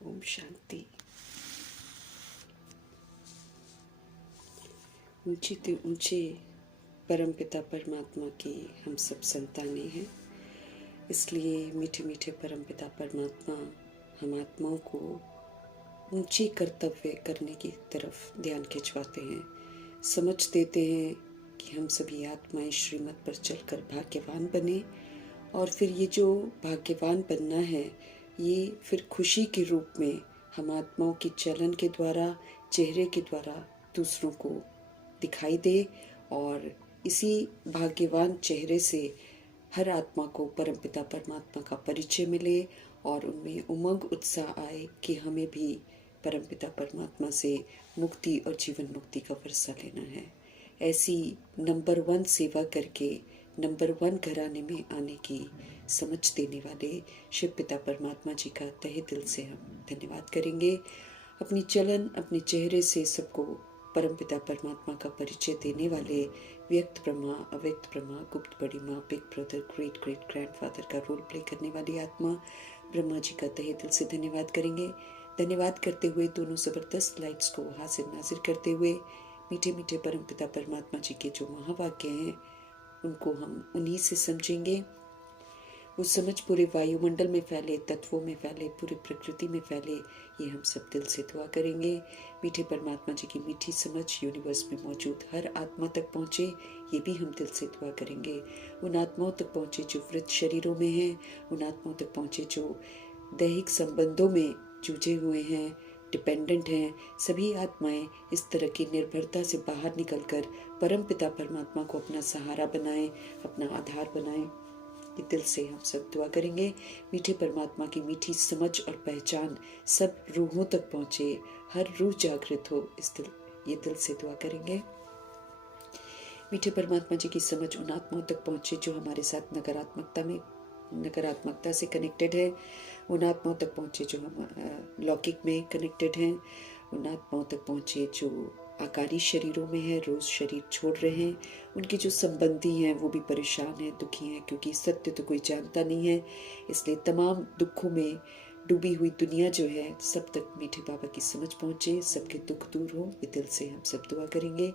ओम शांति। ऊंचे ते ऊंचे परमपिता परमात्मा की हम सब संतानें हैं। इसलिए मीठे मीठे परमपिता परमात्मा हम आत्माओं को ऊंचे कर्तव्य करने की तरफ ध्यान खिंचवाते हैं। समझ देते हैं कि हम सभी आत्माएं श्रीमत पर चलकर भाग्यवान बने, और फिर ये जो भाग्यवान बनना है ये फिर खुशी के रूप में हम आत्माओं की चलन के द्वारा, चेहरे के द्वारा दूसरों को दिखाई दे, और इसी भाग्यवान चेहरे से हर आत्मा को परमपिता परमात्मा का परिचय मिले और उनमें उमंग उत्साह आए कि हमें भी परमपिता परमात्मा से मुक्ति और जीवन मुक्ति का वर्षा लेना है। ऐसी नंबर 1 सेवा करके नंबर 1 घराने में आने की समझ देने वाले शिव पिता परमात्मा जी का तहे दिल से हम धन्यवाद करेंगे। अपनी चलन, अपने चेहरे से सबको परमपिता परमात्मा का परिचय देने वाले व्यक्त ब्रह्मा, अव्यक्त ब्रह्मा, गुप्त बड़ी माँ, big brother, great great grandfather का रोल प्ले करने वाली आत्मा ब्रह्मा जी का तहे दिल से धन्यवाद करेंगे। धन्यवाद करते हुए दोनों ज़बरदस्त लाइट्स को हाजिर नाजिर करते हुए मीठे मीठे परमपिता परमात्मा जी के जो महावाक्य हैं उनको हम उन्हीं से समझेंगे। वो समझ पूरे वायुमंडल में फैले, तत्वों में फैले, पूरी प्रकृति में फैले, ये हम सब दिल से दुआ करेंगे। मीठे परमात्मा जी की मीठी समझ यूनिवर्स में मौजूद हर आत्मा तक पहुँचे, ये भी हम दिल से दुआ करेंगे। उन आत्माओं तक पहुँचे जो वृद्ध शरीरों में हैं, उन आत्माओं तक पहुँचे जो दैहिक संबंधों में जूझे हुए हैं, डिपेंडेंट हैं। सभी आत्माएं इस तरह की निर्भरता से बाहर निकलकर परमपिता परमात्मा को अपना सहारा बनाएं, अपना आधार बनाएं। ये दिल से हम सब दुआ करेंगे। मीठे परमात्मा की मीठी समझ और पहचान सब रूहों तक पहुँचे, हर रूह जागृत हो, ये दिल से दुआ करेंगे। मीठे परमात्मा जी की समझ उन आत्माओं तक पहुँचे जो हमारे साथ नकारात्मकता से कनेक्टेड है, उन आत्माओं तक पहुँचे जो हम लौकिक में कनेक्टेड हैं, उन आत्माओं तक पहुँचे जो आकारी शरीरों में है, रोज़ शरीर छोड़ रहे हैं, उनके जो संबंधी हैं वो भी परेशान हैं, दुखी हैं, क्योंकि सत्य तो कोई जानता नहीं है। इसलिए तमाम दुखों में डूबी हुई दुनिया जो है सब तक मीठे बाबा की समझ पहुँचे, सबके दुख दूर हो, ये दिल से हम सब दुआ करेंगे।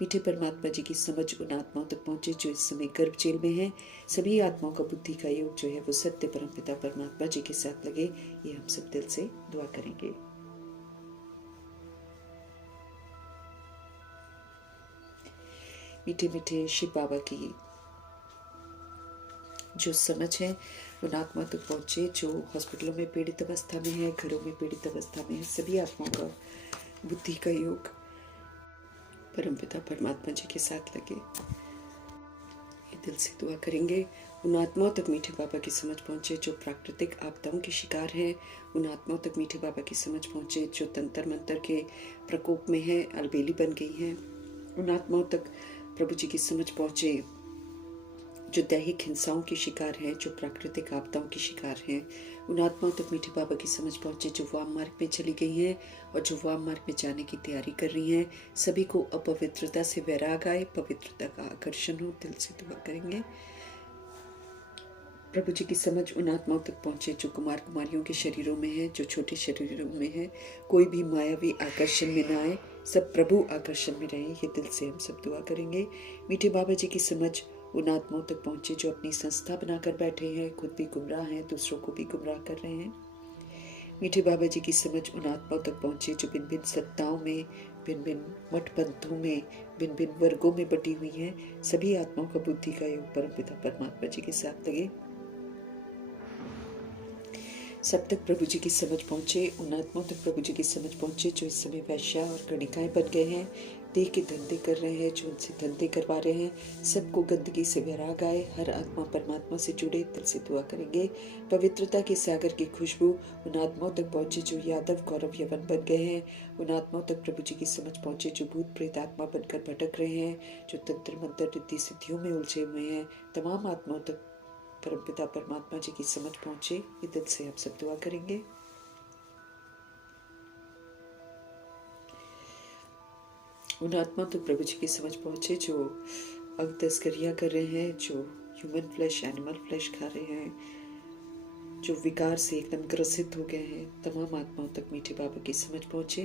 मीठे परमात्मा जी की समझ उन आत्माओं तक पहुँचे जो इस समय गर्भ जेल में हैं। सभी आत्माओं का बुद्धि का योग जो है वो सत्य परमपिता परमात्मा जी के साथ लगे, ये हम सब दिल से दुआ करेंगे। मीठे मीठे शिव बाबा की जो समझ है उन आत्मा तक पहुँचे जो हॉस्पिटलों में पीड़ित अवस्था में है, घरों में पीड़ित अवस्था में है। सभी आत्माओं का बुद्धि का योग परमपिता परमात्मा जी के साथ लगे, ये दिल से दुआ करेंगे। उन आत्माओं तक मीठे बाबा की समझ पहुँचे जो प्राकृतिक आपदाओं के शिकार हैं, उन आत्माओं तक मीठे बाबा की समझ पहुँचे जो तंत्र मंत्र के प्रकोप में है, अलबेली बन गई हैं। उन आत्माओं तक प्रभु जी की समझ पहुँचे जो दैहिक हिंसाओं के शिकार हैं, जो प्राकृतिक आपदाओं के शिकार हैं। उन आत्माओं तक मीठे बाबा की समझ पहुँचे जो वाम मार्ग में चली गई हैं और जो वाम मार्ग में जाने की तैयारी कर रही हैं। सभी को अपवित्रता से वैराग आए, पवित्रता का आकर्षण हो, दिल से दुआ करेंगे। प्रभु जी की समझ उन आत्माओं तक पहुँचे जो कुमार कुमारियों के शरीरों में है, जो छोटे शरीरों में है। कोई भी मायावी आकर्षण में ना आए, सब प्रभु आकर्षण में रहें, ये दिल से हम सब दुआ करेंगे। मीठे बाबा जी की समझ उन आत्माओं तक पहुँचे जो अपनी संस्था बनाकर बैठे हैं, खुद भी गुमराह हैं, दूसरों को भी गुमराह कर रहे हैं। मीठे बाबा जी की समझ उन आत्माओं तक पहुँचे जो भिन्न भिन्न सत्ताओं में, भिन्न भिन्न मठ पंथों में, भिन्न भिन्न वर्गों में बटी हुई हैं। सभी आत्माओं का बुद्धि का योग परमपिता परमात्मा जी के साथ लगे। सब तक प्रभु जी की समझ पहुँचे, उन आत्माओं तक प्रभु जी की समझ पहुँचे जो इस समय वैश्या और गणिकाएं बन गए हैं, देह के धंधे कर रहे हैं, जो उनसे धंधे करवा रहे हैं। सबको गंदगी से वैराग आए, हर आत्मा परमात्मा से जुड़े, दिल से दुआ करेंगे। पवित्रता के सागर की खुशबू उन आत्माओं तक पहुँचे जो यादव गौरव यवन बन गए हैं। उन आत्माओं तक प्रभु जी की समझ पहुँचे जो भूत प्रेत आत्मा बनकर भटक रहे हैं, जो तंत्र मंत्र रिद्धि सिद्धियों में उलझे हुए हैं। तमाम आत्माओं तक परमपिता परमात्मा जी की समझ पहुँचे, ये दिल से हम सब दुआ करेंगे। उन आत्मा तक प्रभु जी की समझ पहुँचे जो अंग तस्करियाँ कर रहे हैं, जो ह्यूमन फ्लैश, एनिमल फ्लैश खा रहे हैं, जो विकार से एकदम ग्रसित हो गए हैं, तमाम आत्माओं तक मीठे बाबा की समझ पहुंचे।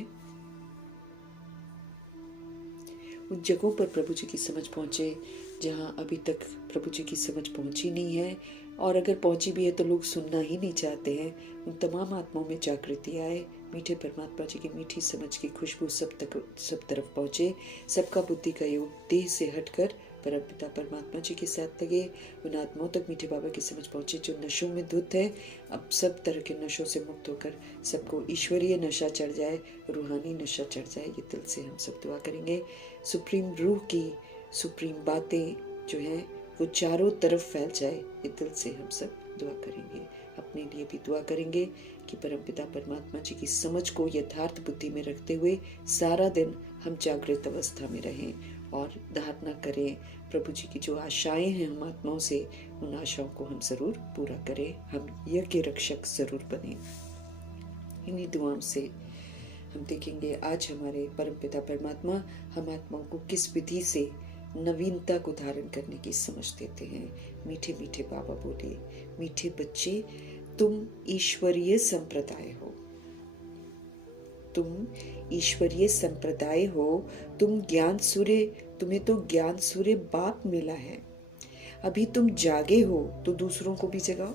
उन जगहों पर प्रभु जी की समझ पहुंचे जहां अभी तक प्रभु जी की समझ पहुंची नहीं है, और अगर पहुंची भी है तो लोग सुनना ही नहीं चाहते हैं। उन तमाम आत्माओं में जागृति आए, मीठे परमात्मा जी की मीठी समझ की खुशबू सब तरफ पहुंचे। सबका बुद्धि का योग देह से हटकर परमपिता परमात्मा जी के साथ लगे। उन आत्माओं तक मीठे बाबा की समझ पहुंचे जो नशों में धुत है। अब सब तरह के नशों से मुक्त होकर सबको ईश्वरीय नशा चढ़ जाए, रूहानी नशा चढ़ जाए। ये दिल से हम सब दुआ करेंगे। सुप्रीम रूह की सुप्रीम बातें जो हैं वो चारों तरफ फैल जाए, ये दिल से हम सब दुआ करेंगे। अपने लिए भी दुआ करेंगे कि परमपिता परमात्मा जी की समझ को यथार्थ बुद्धि में रखते हुए सारा दिन हम जागृत अवस्था में रहें और धारणा करें। प्रभु जी की जो आशाएं हैं हम आत्माओं से, उन आशाओं को हम जरूर पूरा करें। हम यज्ञ रक्षक जरूर बने। इन्हीं दुआओं से हम देखेंगे आज हमारे परमपिता परमात्मा हम आत्माओं को किस विधि से नवीनता को धारण करने की समझ देते हैं। मीठे मीठे बाबा बोले, मीठे बच्चे तुम ईश्वरीय संप्रदाय हो, तुम ईश्वरीय संप्रदाय हो, तुम ज्ञान सूर्य, तुम्हें तो ज्ञान सूर्य बाप मिला है। अभी तुम जागे हो तो दूसरों को भी जगाओ,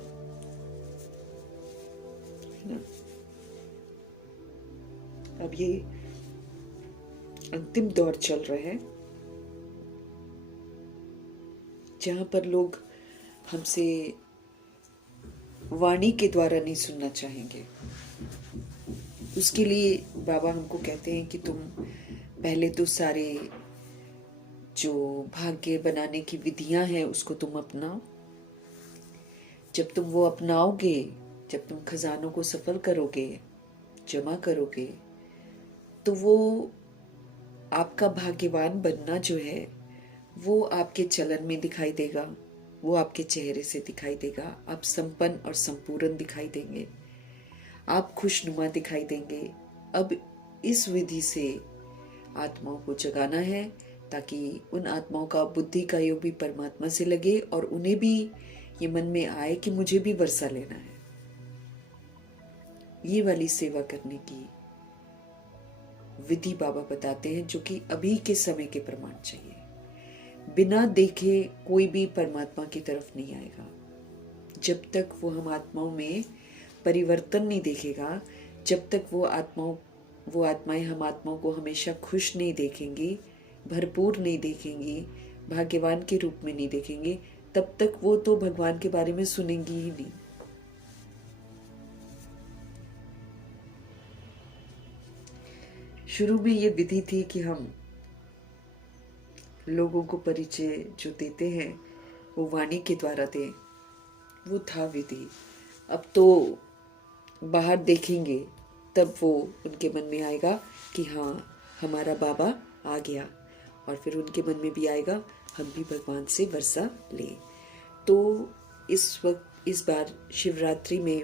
है ना। अब ये अंतिम दौर चल रहा है जहां पर लोग हमसे वाणी के द्वारा नहीं सुनना चाहेंगे। उसके लिए बाबा हमको कहते हैं कि तुम पहले तो सारे जो भाग्य बनाने की विधियां हैं उसको तुम अपनाओ। जब तुम वो अपनाओगे, जब तुम खजानों को सफल करोगे, जमा करोगे, तो वो आपका भाग्यवान बनना जो है वो आपके चलन में दिखाई देगा, वो आपके चेहरे से दिखाई देगा। आप संपन्न और संपूर्ण दिखाई देंगे, आप खुशनुमा दिखाई देंगे। अब इस विधि से आत्माओं को जगाना है ताकि उन आत्माओं का बुद्धि का योग भी परमात्मा से लगे और उन्हें भी ये मन में आए कि मुझे भी वर्षा लेना है। ये वाली सेवा करने की विधि बाबा बताते हैं, जो कि अभी के समय के प्रमाण चाहिए। बिना देखे कोई भी परमात्मा की तरफ नहीं आएगा। जब तक वो हम आत्माओं में परिवर्तन नहीं देखेगा, जब तक वो आत्माएं हम आत्माओं को हमेशा खुश नहीं देखेंगी, भरपूर नहीं देखेंगी, भाग्यवान के रूप में नहीं देखेंगे, तब तक वो तो भगवान के बारे में सुनेंगी ही नहीं। शुरू में ये विधि थी कि हम लोगों को परिचय जो देते हैं वो वाणी के द्वारा दें, वो था विधि। अब तो बाहर देखेंगे तब वो उनके मन में आएगा कि हाँ हमारा बाबा आ गया, और फिर उनके मन में भी आएगा हम भी भगवान से वर्षा लें। तो इस बार शिवरात्रि में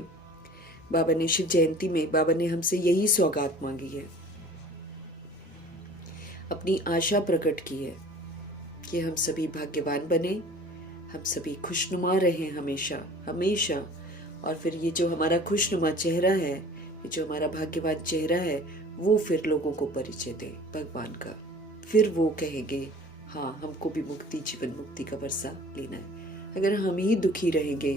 बाबा ने, शिव जयंती में बाबा ने हमसे यही सौगात मांगी है, अपनी आशा प्रकट की है कि हम सभी भाग्यवान बने, हम सभी खुशनुमा रहें हमेशा हमेशा। और फिर ये जो हमारा खुशनुमा चेहरा है, ये जो हमारा भाग्यवान चेहरा है, वो फिर लोगों को परिचय दे भगवान का। फिर वो कहेंगे हाँ हमको भी मुक्ति, जीवन मुक्ति का वर्षा लेना है। अगर हम ही दुखी रहेंगे,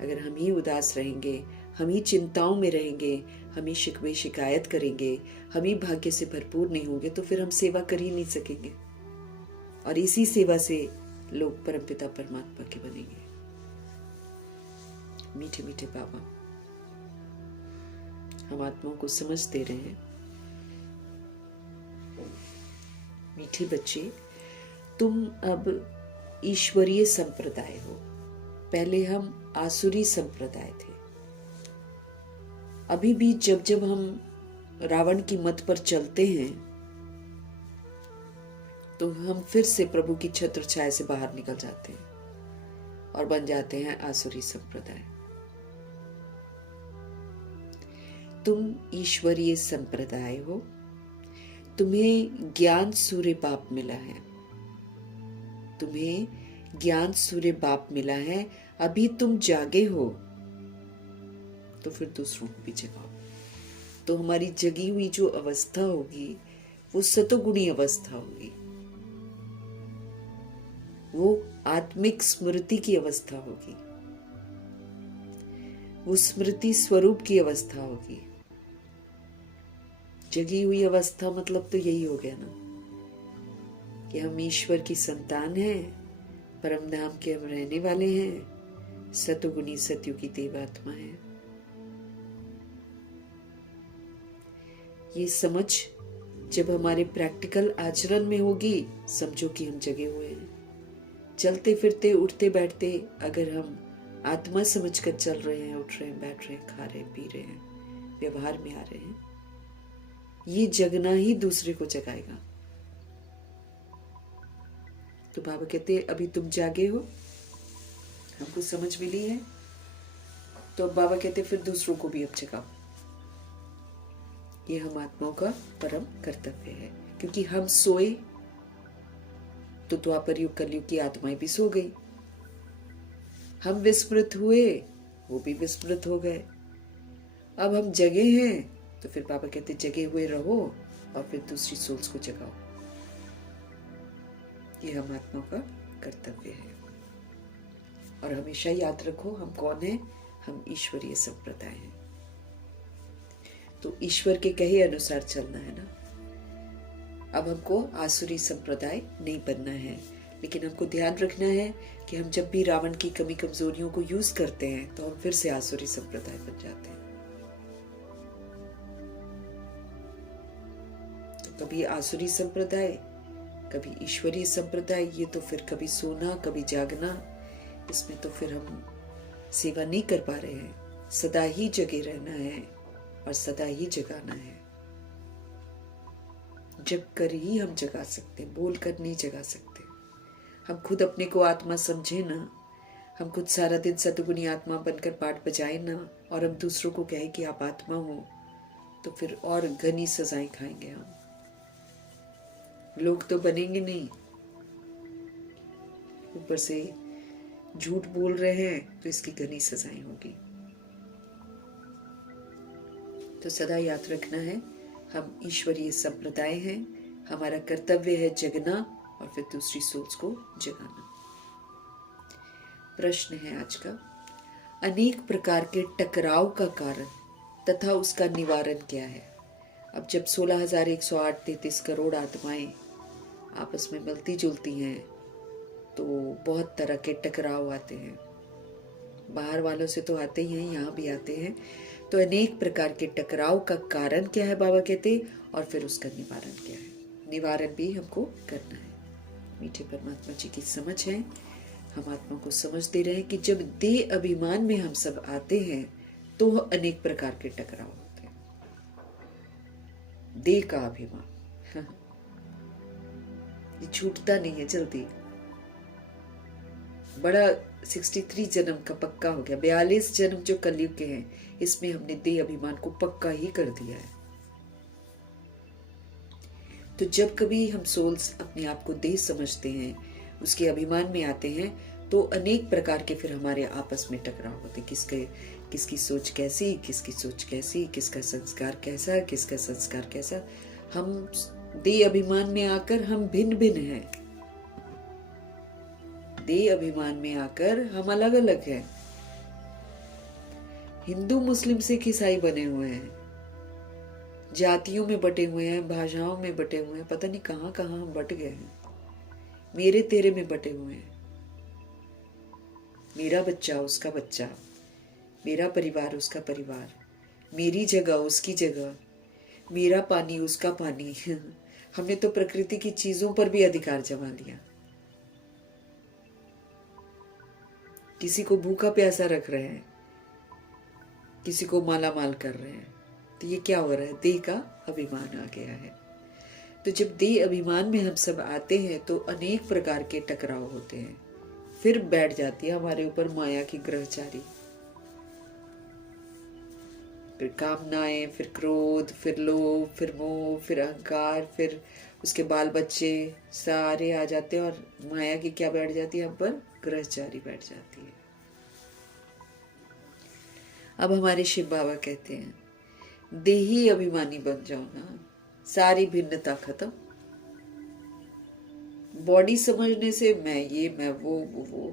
अगर हम ही उदास रहेंगे, हम ही चिंताओं में रहेंगे, हम ही शिकवे शिकायत करेंगे, हम ही भाग्य से भरपूर नहीं होंगे, तो फिर हम सेवा कर ही नहीं सकेंगे। और इसी सेवा से लोग परमपिता परमात्मा के बनेंगे। मीठे मीठे बाबा हम आत्माओं को समझ दे रहे हैं। मीठे बच्चे तुम अब ईश्वरीय संप्रदाय हो। पहले हम आसुरी संप्रदाय थे। अभी भी जब जब हम रावण की मत पर चलते हैं तो हम फिर से प्रभु की छत्र छाया से बाहर निकल जाते हैं और बन जाते हैं आसुरी संप्रदाय। तुम ईश्वरीय संप्रदाय हो, तुम्हें ज्ञान सूर्य बाप मिला है, तुम्हें ज्ञान सूर्य बाप मिला है। अभी तुम जागे हो, तो फिर दूसरों को भी जगाओ। तो हमारी जगी हुई जो अवस्था होगी वो सतोगुणी अवस्था होगी, वो आत्मिक स्मृति की अवस्था होगी, वो स्मृति स्वरूप की अवस्था होगी। जगी हुई अवस्था मतलब तो यही हो गया ना कि हम ईश्वर की संतान हैं, परम धाम के हम रहने वाले हैं, सतोगुणी सतयुगी देवात्मा है। ये समझ जब हमारे प्रैक्टिकल आचरण में होगी, समझो कि हम जगे हुए हैं। चलते फिरते उठते बैठते अगर हम आत्मा समझकर चल रहे हैं, उठ रहे हैं, बैठ रहे हैं, खा रहे हैं, पी रहे हैं, व्यवहार में आ रहे हैं, ये जगना ही दूसरे को जगाएगा। तो बाबा कहते हैं अभी तुम जागे हो, हमको समझ मिली है, तो अब बाबा कहते फिर दूसरों को भी अब जगाओ। ये हम आत्माओं का परम कर्तव्य है, क्योंकि हम सोए तो द्वापर युग कलयुग की आत्माएं भी सो गई, हम विस्मृत हुए वो भी विस्मृत हो गए। अब हम जगे हैं तो फिर बाबा कहते जगे हुए रहो और फिर दूसरी सोल्स को जगाओ। ये हम आत्माओं का कर्तव्य है। और हमेशा याद रखो हम कौन है, हम ईश्वरीय संप्रदाय हैं। तो ईश्वर के कहे अनुसार चलना है ना। अब हमको आसुरी संप्रदाय नहीं बनना है, लेकिन हमको ध्यान रखना है कि हम जब भी रावण की कमी कमजोरियों को यूज करते हैं तो हम फिर से आसुरी संप्रदाय बन जाते हैं। तो कभी आसुरी संप्रदाय, कभी ईश्वरीय संप्रदाय, ये तो फिर कभी सोना कभी जागना, इसमें तो फिर हम सेवा नहीं कर पा रहे हैं। सदा ही जगे रहना है और सदा ही जगाना है। जग कर ही हम जगा सकते हैं, बोल कर नहीं जगा सकते। हम खुद अपने को आत्मा समझे ना, हम खुद सारा दिन सतगुणी आत्मा बनकर पाठ बजाए ना, और हम दूसरों को कहें कि आप आत्मा हो, तो फिर और घनी सजाएं खाएंगे हम। लोग तो बनेंगे नहीं, ऊपर से झूठ बोल रहे हैं तो इसकी घनी सजाएं होगी। तो सदा याद रखना है हम ईश्वरीय संप्रदाय हैं, हमारा कर्तव्य है जगना और फिर दूसरी सोच को जगाना। प्रश्न है आज का, अनेक प्रकार के टकराव का कारण तथा उसका निवारण क्या है? अब जब 16,108-33 करोड़ आत्माएं आपस में मिलती जुलती हैं तो बहुत तरह के टकराव आते हैं। बाहर वालों से तो आते ही हैं, यहाँ भी आते हैं। तो अनेक प्रकार के टकराव का कारण क्या है बाबा कहते, और फिर उसका निवारण क्या है? निवारण भी हमको करना है। मीठे परमात्मा जी की समझ है, हम आत्मा को समझ दे रहे हैं कि जब देह अभिमान में हम सब आते हैं तो अनेक प्रकार के टकराव होते हैं। देह का अभिमान ये छूटता नहीं है जल्दी। बड़ा 63 जन्म का पक्का हो गया, 42 जन्म जो कलयुग के हैं इसमें हमने देह अभिमान को पक्का ही कर दिया है। तो जब कभी हम सोल्स अपने आप को देह समझते हैं, उसके अभिमान में आते हैं, तो अनेक प्रकार के फिर हमारे आपस में टकराव होते। किसकी सोच कैसी, किसकी सोच कैसी, किसका संस्कार कैसा, किसका संस्कार कैसा। हम देह अभिमान में आकर हम भिन्न भिन्न हैं। देह अभिमान में आकर हम अलग अलग हैं। हिंदू मुस्लिम सिख ईसाई बने हुए हैं, जातियों में बटे हुए हैं, भाषाओं में बटे हुए हैं, पता नहीं कहां कहां हम बट गए हैं। मेरे तेरे में बटे हुए हैं। मेरा बच्चा उसका बच्चा, मेरा परिवार उसका परिवार, मेरी जगह उसकी जगह, मेरा पानी उसका पानी। हमने तो प्रकृति की चीजों पर भी अधिकार जमा लिया। किसी को भूखा प्यासा रख रहे हैं, किसी को माला माल कर रहे हैं। तो ये क्या हो रहा है? देह का अभिमान आ गया है। तो जब देह अभिमान में हम सब आते हैं तो अनेक प्रकार के टकराव होते हैं। फिर बैठ जाती है हमारे ऊपर माया की ग्रहचारी, फिर कामनाएं, फिर क्रोध, फिर लोभ, फिर मोह, फिर अहंकार, फिर उसके बाल बच्चे सारे आ जाते हैं और माया की क्या बैठ जाती है हम पर? ग्रहचारी बैठ जाती है। अब हमारे शिव बाबा कहते हैं देही अभिमानी बन जाओ ना, सारी भिन्नता खत्म। बॉडी समझने से मैं ये मैं वो,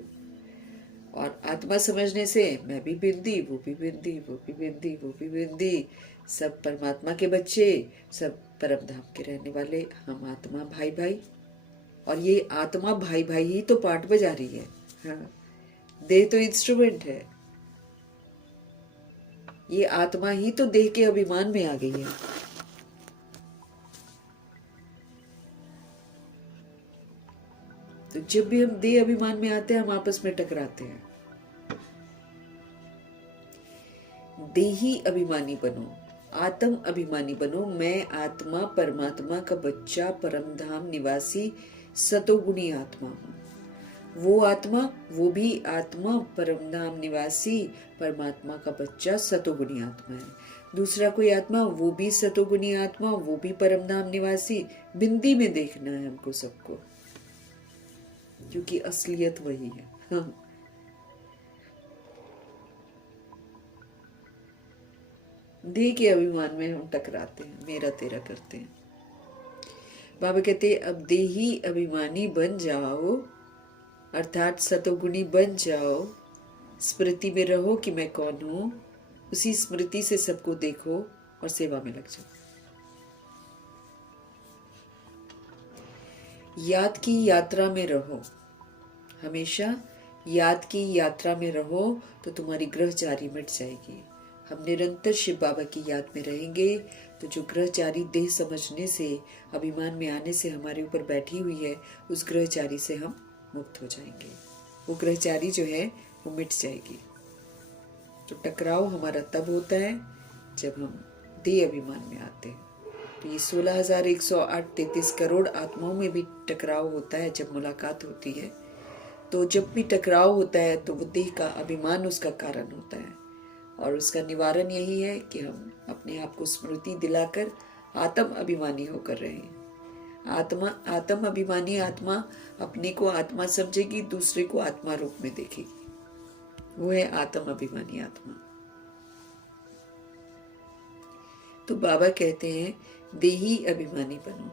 और आत्मा समझने से मैं भी बिंदी, वो भी बिंदी, वो भी बिंदी, वो भी बिंदी, सब परमात्मा के बच्चे, सब परम धाम के रहने वाले, हम आत्मा भाई भाई। और ये आत्मा भाई भाई ही तो पार्ट बजा रही है। हाँ, देह तो इंस्ट्रूमेंट है, ये आत्मा ही तो देह के अभिमान में आ गई है। तो जब भी हम देह अभिमान में आते हैं हम आपस में टकराते हैं। देही अभिमानी बनो, आत्म अभिमानी बनो। मैं आत्मा परमात्मा का बच्चा, परम धाम निवासी सतोगुणी आत्मा हूँ। वो आत्मा, वो भी आत्मा परम धाम निवासी परमात्मा का बच्चा सतोगुणी आत्मा है। दूसरा कोई आत्मा, वो भी सतोगुणी आत्मा, वो भी परम धाम निवासी। बिंदी में देखना है हमको सबको, क्योंकि असलियत वही है। हाँ। देह के अभिमान में हम टकराते हैं, मेरा तेरा करते हैं। बाबा कहते हैं अब देही अभिमानी बन जाओ, अर्थात सतोगुणी बन जाओ। स्मृति में रहो कि मैं कौन हूं, उसी स्मृति से सबको देखो और सेवा में लग जाओ। याद की यात्रा में रहो, हमेशा याद की यात्रा में रहो तो तुम्हारी ग्रहचारी मिट जाएगी। हम निरंतर शिव बाबा की याद में रहेंगे तो जो ग्रहचारी देह समझने से, अभिमान में आने से हमारे ऊपर बैठी हुई है, उस ग्रहचारी से हम मुक्त हो जाएंगे। वो ग्रहचारी जो है वो मिट जाएगी। तो टकराव हमारा तब होता है जब हम देह अभिमान में आते हैं। तो ये 16,108-33 करोड़ आत्माओं में भी टकराव होता है जब मुलाकात होती है। तो जब भी टकराव होता है तो वो देह का अभिमान उसका कारण होता है, और उसका निवारण यही है कि हम अपने आप को स्मृति दिलाकर आत्म अभिमानी होकर रहें। आत्म अभिमानी आत्मा अपने को आत्मा समझेगी, दूसरे को आत्मा रूप में देखेगी। वो है आत्म अभिमानी आत्मा। तो बाबा कहते हैं देही अभिमानी बनो,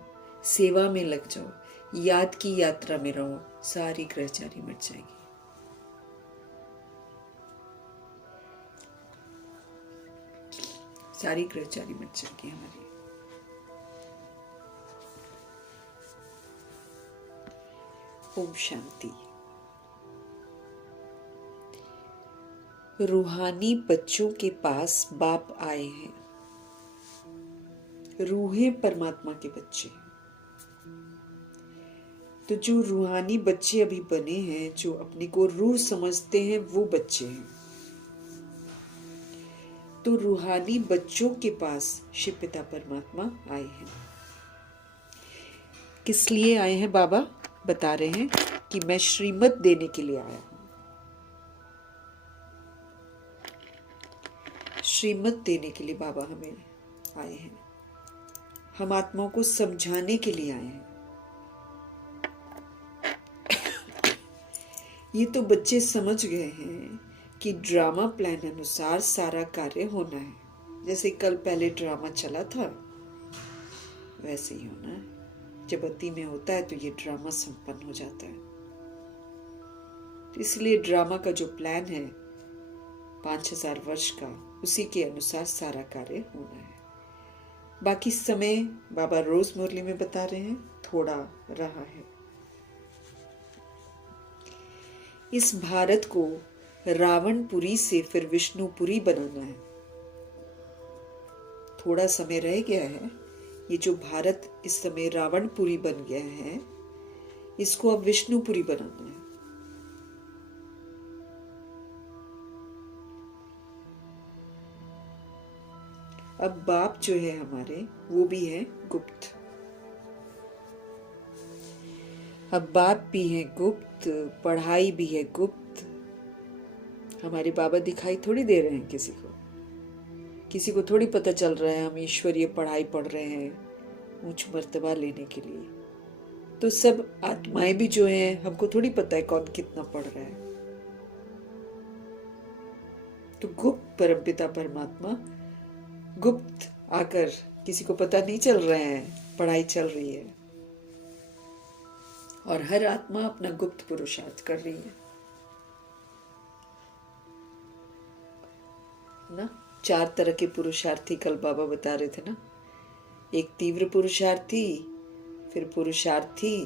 सेवा में लग जाओ, याद की यात्रा में रहो, सारी ग्रहचारी मिट जाएगी। सारी ग्रहचारी मिट जाएगी हमारी। ओम शांति। रूहानी बच्चों के पास बाप आए हैं। रूहें परमात्मा के बच्चे। तो जो रूहानी बच्चे अभी बने हैं, जो अपने को रूह समझते हैं, वो बच्चे हैं। तो रूहानी बच्चों के पास शिव पिता परमात्मा आए हैं। किस लिए आए हैं? बाबा बता रहे हैं कि मैं श्रीमत देने के लिए आया हूं। श्रीमत देने के लिए बाबा हमें आए हैं। हम आत्माओं को समझाने के लिए आए हैं। ये तो बच्चे समझ गए हैं कि ड्रामा प्लान अनुसार सारा कार्य होना है। जैसे कल पहले ड्रामा चला था वैसे ही होना है। जब अति में होता है तो ये ड्रामा संपन्न हो जाता है। तो इसलिए ड्रामा का जो प्लान है 5000 वर्ष का, उसी के अनुसार सारा कार्य होना है। बाकी समय बाबा रोज मुरली में बता रहे हैं थोड़ा रहा है। इस भारत को रावणपुरी से फिर विष्णुपुरी बनाना है। थोड़ा समय रह गया है। ये जो भारत इस समय रावणपुरी बन गया है, इसको अब विष्णुपुरी बनाना है। अब बाप जो है हमारे, वो भी है गुप्त। अब बाप भी है गुप्त, पढ़ाई भी है गुप्त। हमारे बाबा दिखाई थोड़ी दे रहे हैं किसी को थोड़ी पता चल रहा है हम ईश्वरीय पढ़ाई पढ़ रहे हैं ऊंच मर्तबा लेने के लिए। तो सब आत्माएं भी जो हैं, हमको थोड़ी पता है कौन कितना पढ़ रहा है। तो गुप्त परमपिता परमात्मा गुप्त आकर, किसी को पता नहीं चल रहे हैं, पढ़ाई चल रही है और हर आत्मा अपना गुप्त पुरुषार्थ कर रही है ना। 4 तरह के पुरुषार्थी कल बाबा बता रहे थे ना। एक तीव्र पुरुषार्थी, फिर पुरुषार्थी,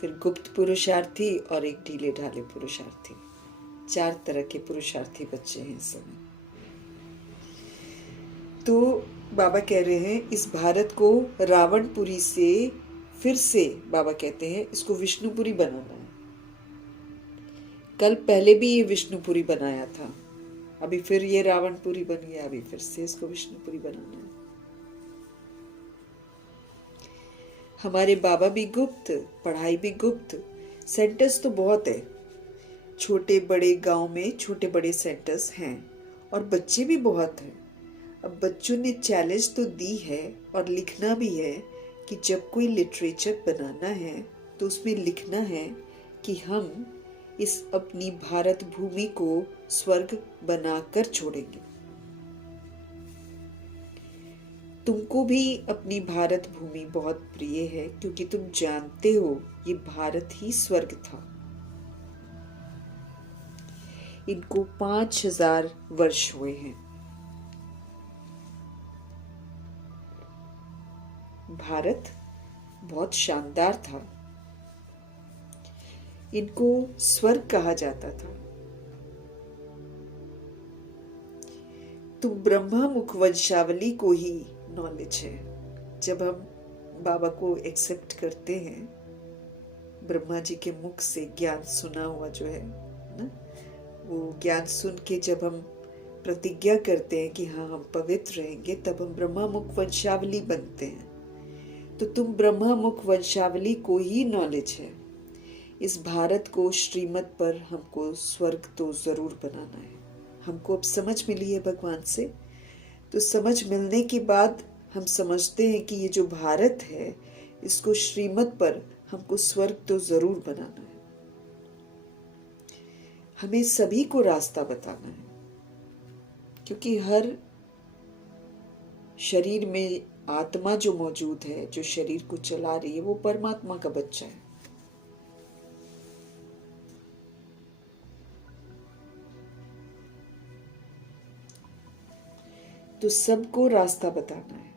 फिर गुप्त पुरुषार्थी और एक ढीले ढाले पुरुषार्थी। 4 तरह के पुरुषार्थी बच्चे हैं इस समय। तो बाबा कह रहे हैं इस भारत को रावणपुरी से फिर से, बाबा कहते हैं इसको विष्णुपुरी बनाना है। कल पहले भी ये विष्णुपुरी बनाया था, अभी फिर ये रावणपुरी बन गया, अभी फिर से इसको विष्णुपुरी बनाना है। हमारे बाबा भी गुप्त, पढ़ाई भी गुप्त, सेंटर्स तो बहुत है, छोटे बड़े गांव में छोटे बड़े सेंटर्स हैं और बच्चे भी बहुत हैं। अब बच्चों ने चैलेंज तो दी है और लिखना भी है कि जब कोई लिटरेचर बनाना है तो उसमें लिखना है कि हम इस अपनी भारत भूमि को स्वर्ग बनाकर छोड़ेंगे। तुमको भी अपनी भारत भूमि बहुत प्रिय है क्योंकि तुम जानते हो ये भारत ही स्वर्ग था। इनको 5000 वर्ष हुए हैं। भारत बहुत शानदार था, इनको स्वर्ग कहा जाता था। तो ब्रह्मा मुख वंशावली को ही नॉलेज है। जब हम बाबा को एक्सेप्ट करते हैं, ब्रह्मा जी के मुख से ज्ञान सुना हुआ जो है ना, वो ज्ञान सुन के जब हम प्रतिज्ञा करते हैं कि हाँ हम पवित्र रहेंगे, तब हम ब्रह्मा मुख वंशावली बनते हैं। तो तुम ब्रह्मा मुख वंशावली को ही नॉलेज है। इस भारत को श्रीमत पर हमको स्वर्ग तो जरूर बनाना है। हमको अब समझ मिली है भगवान से, तो समझ मिलने के बाद हम समझते हैं कि ये जो भारत है इसको श्रीमत पर हमको स्वर्ग तो जरूर बनाना है। हमें सभी को रास्ता बताना है, क्योंकि हर शरीर में आत्मा जो मौजूद है, जो शरीर को चला रही है, वो परमात्मा का बच्चा है। तो सबको रास्ता बताना है।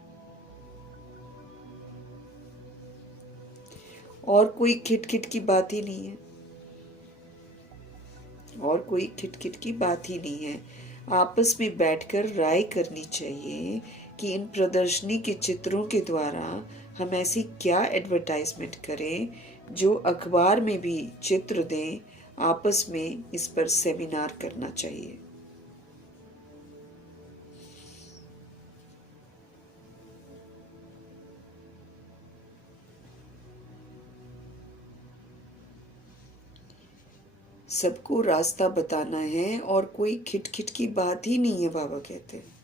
और कोई खिटखिट की बात ही नहीं है, और कोई खिटखिट की बात ही नहीं है। आपस में बैठकर राय करनी चाहिए कि इन प्रदर्शनी के चित्रों के द्वारा हम ऐसी क्या एडवर्टाइजमेंट करें जो अखबार में भी चित्र दें। आपस में इस पर सेमिनार करना चाहिए। सबको रास्ता बताना है और कोई खिटखिट की बात ही नहीं है, बाबा कहते हैं।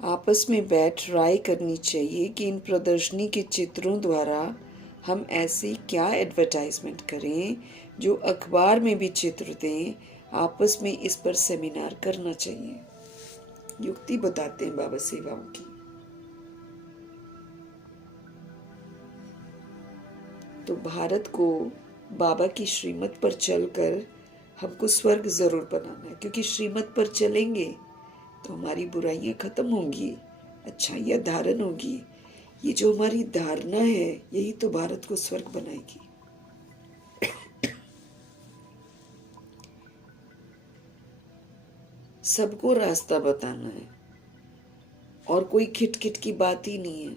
आपस में बैठ राय करनी चाहिए कि इन प्रदर्शनी के चित्रों द्वारा हम ऐसी क्या एडवर्टाइजमेंट करें जो अखबार में भी चित्र दें। आपस में इस पर सेमिनार करना चाहिए। युक्ति बताते हैं बाबा सेवाओं की। तो भारत को बाबा की श्रीमत पर चलकर हमको स्वर्ग जरूर बनाना है, क्योंकि श्रीमत पर चलेंगे तो हमारी बुराइयां खत्म होंगी, अच्छाइयां धारण होगी। ये जो हमारी धारणा है यही तो भारत को स्वर्ग बनाएगी। सबको रास्ता बताना है और कोई खिटखिट की बात ही नहीं है।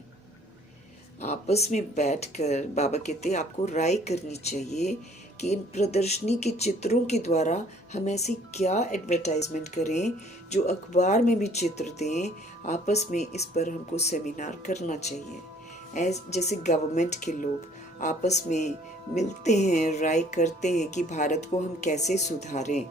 आपस में बैठकर बाबा कहते हैं आपको राय करनी चाहिए कि इन प्रदर्शनी के चित्रों के द्वारा हम ऐसी क्या एडवर्टाइजमेंट करें जो अखबार में भी चित्र दें। आपस में इस पर हमको सेमिनार करना चाहिए। जैसे गवर्नमेंट के लोग आपस में मिलते हैं, राय करते हैं कि भारत को हम कैसे सुधारें।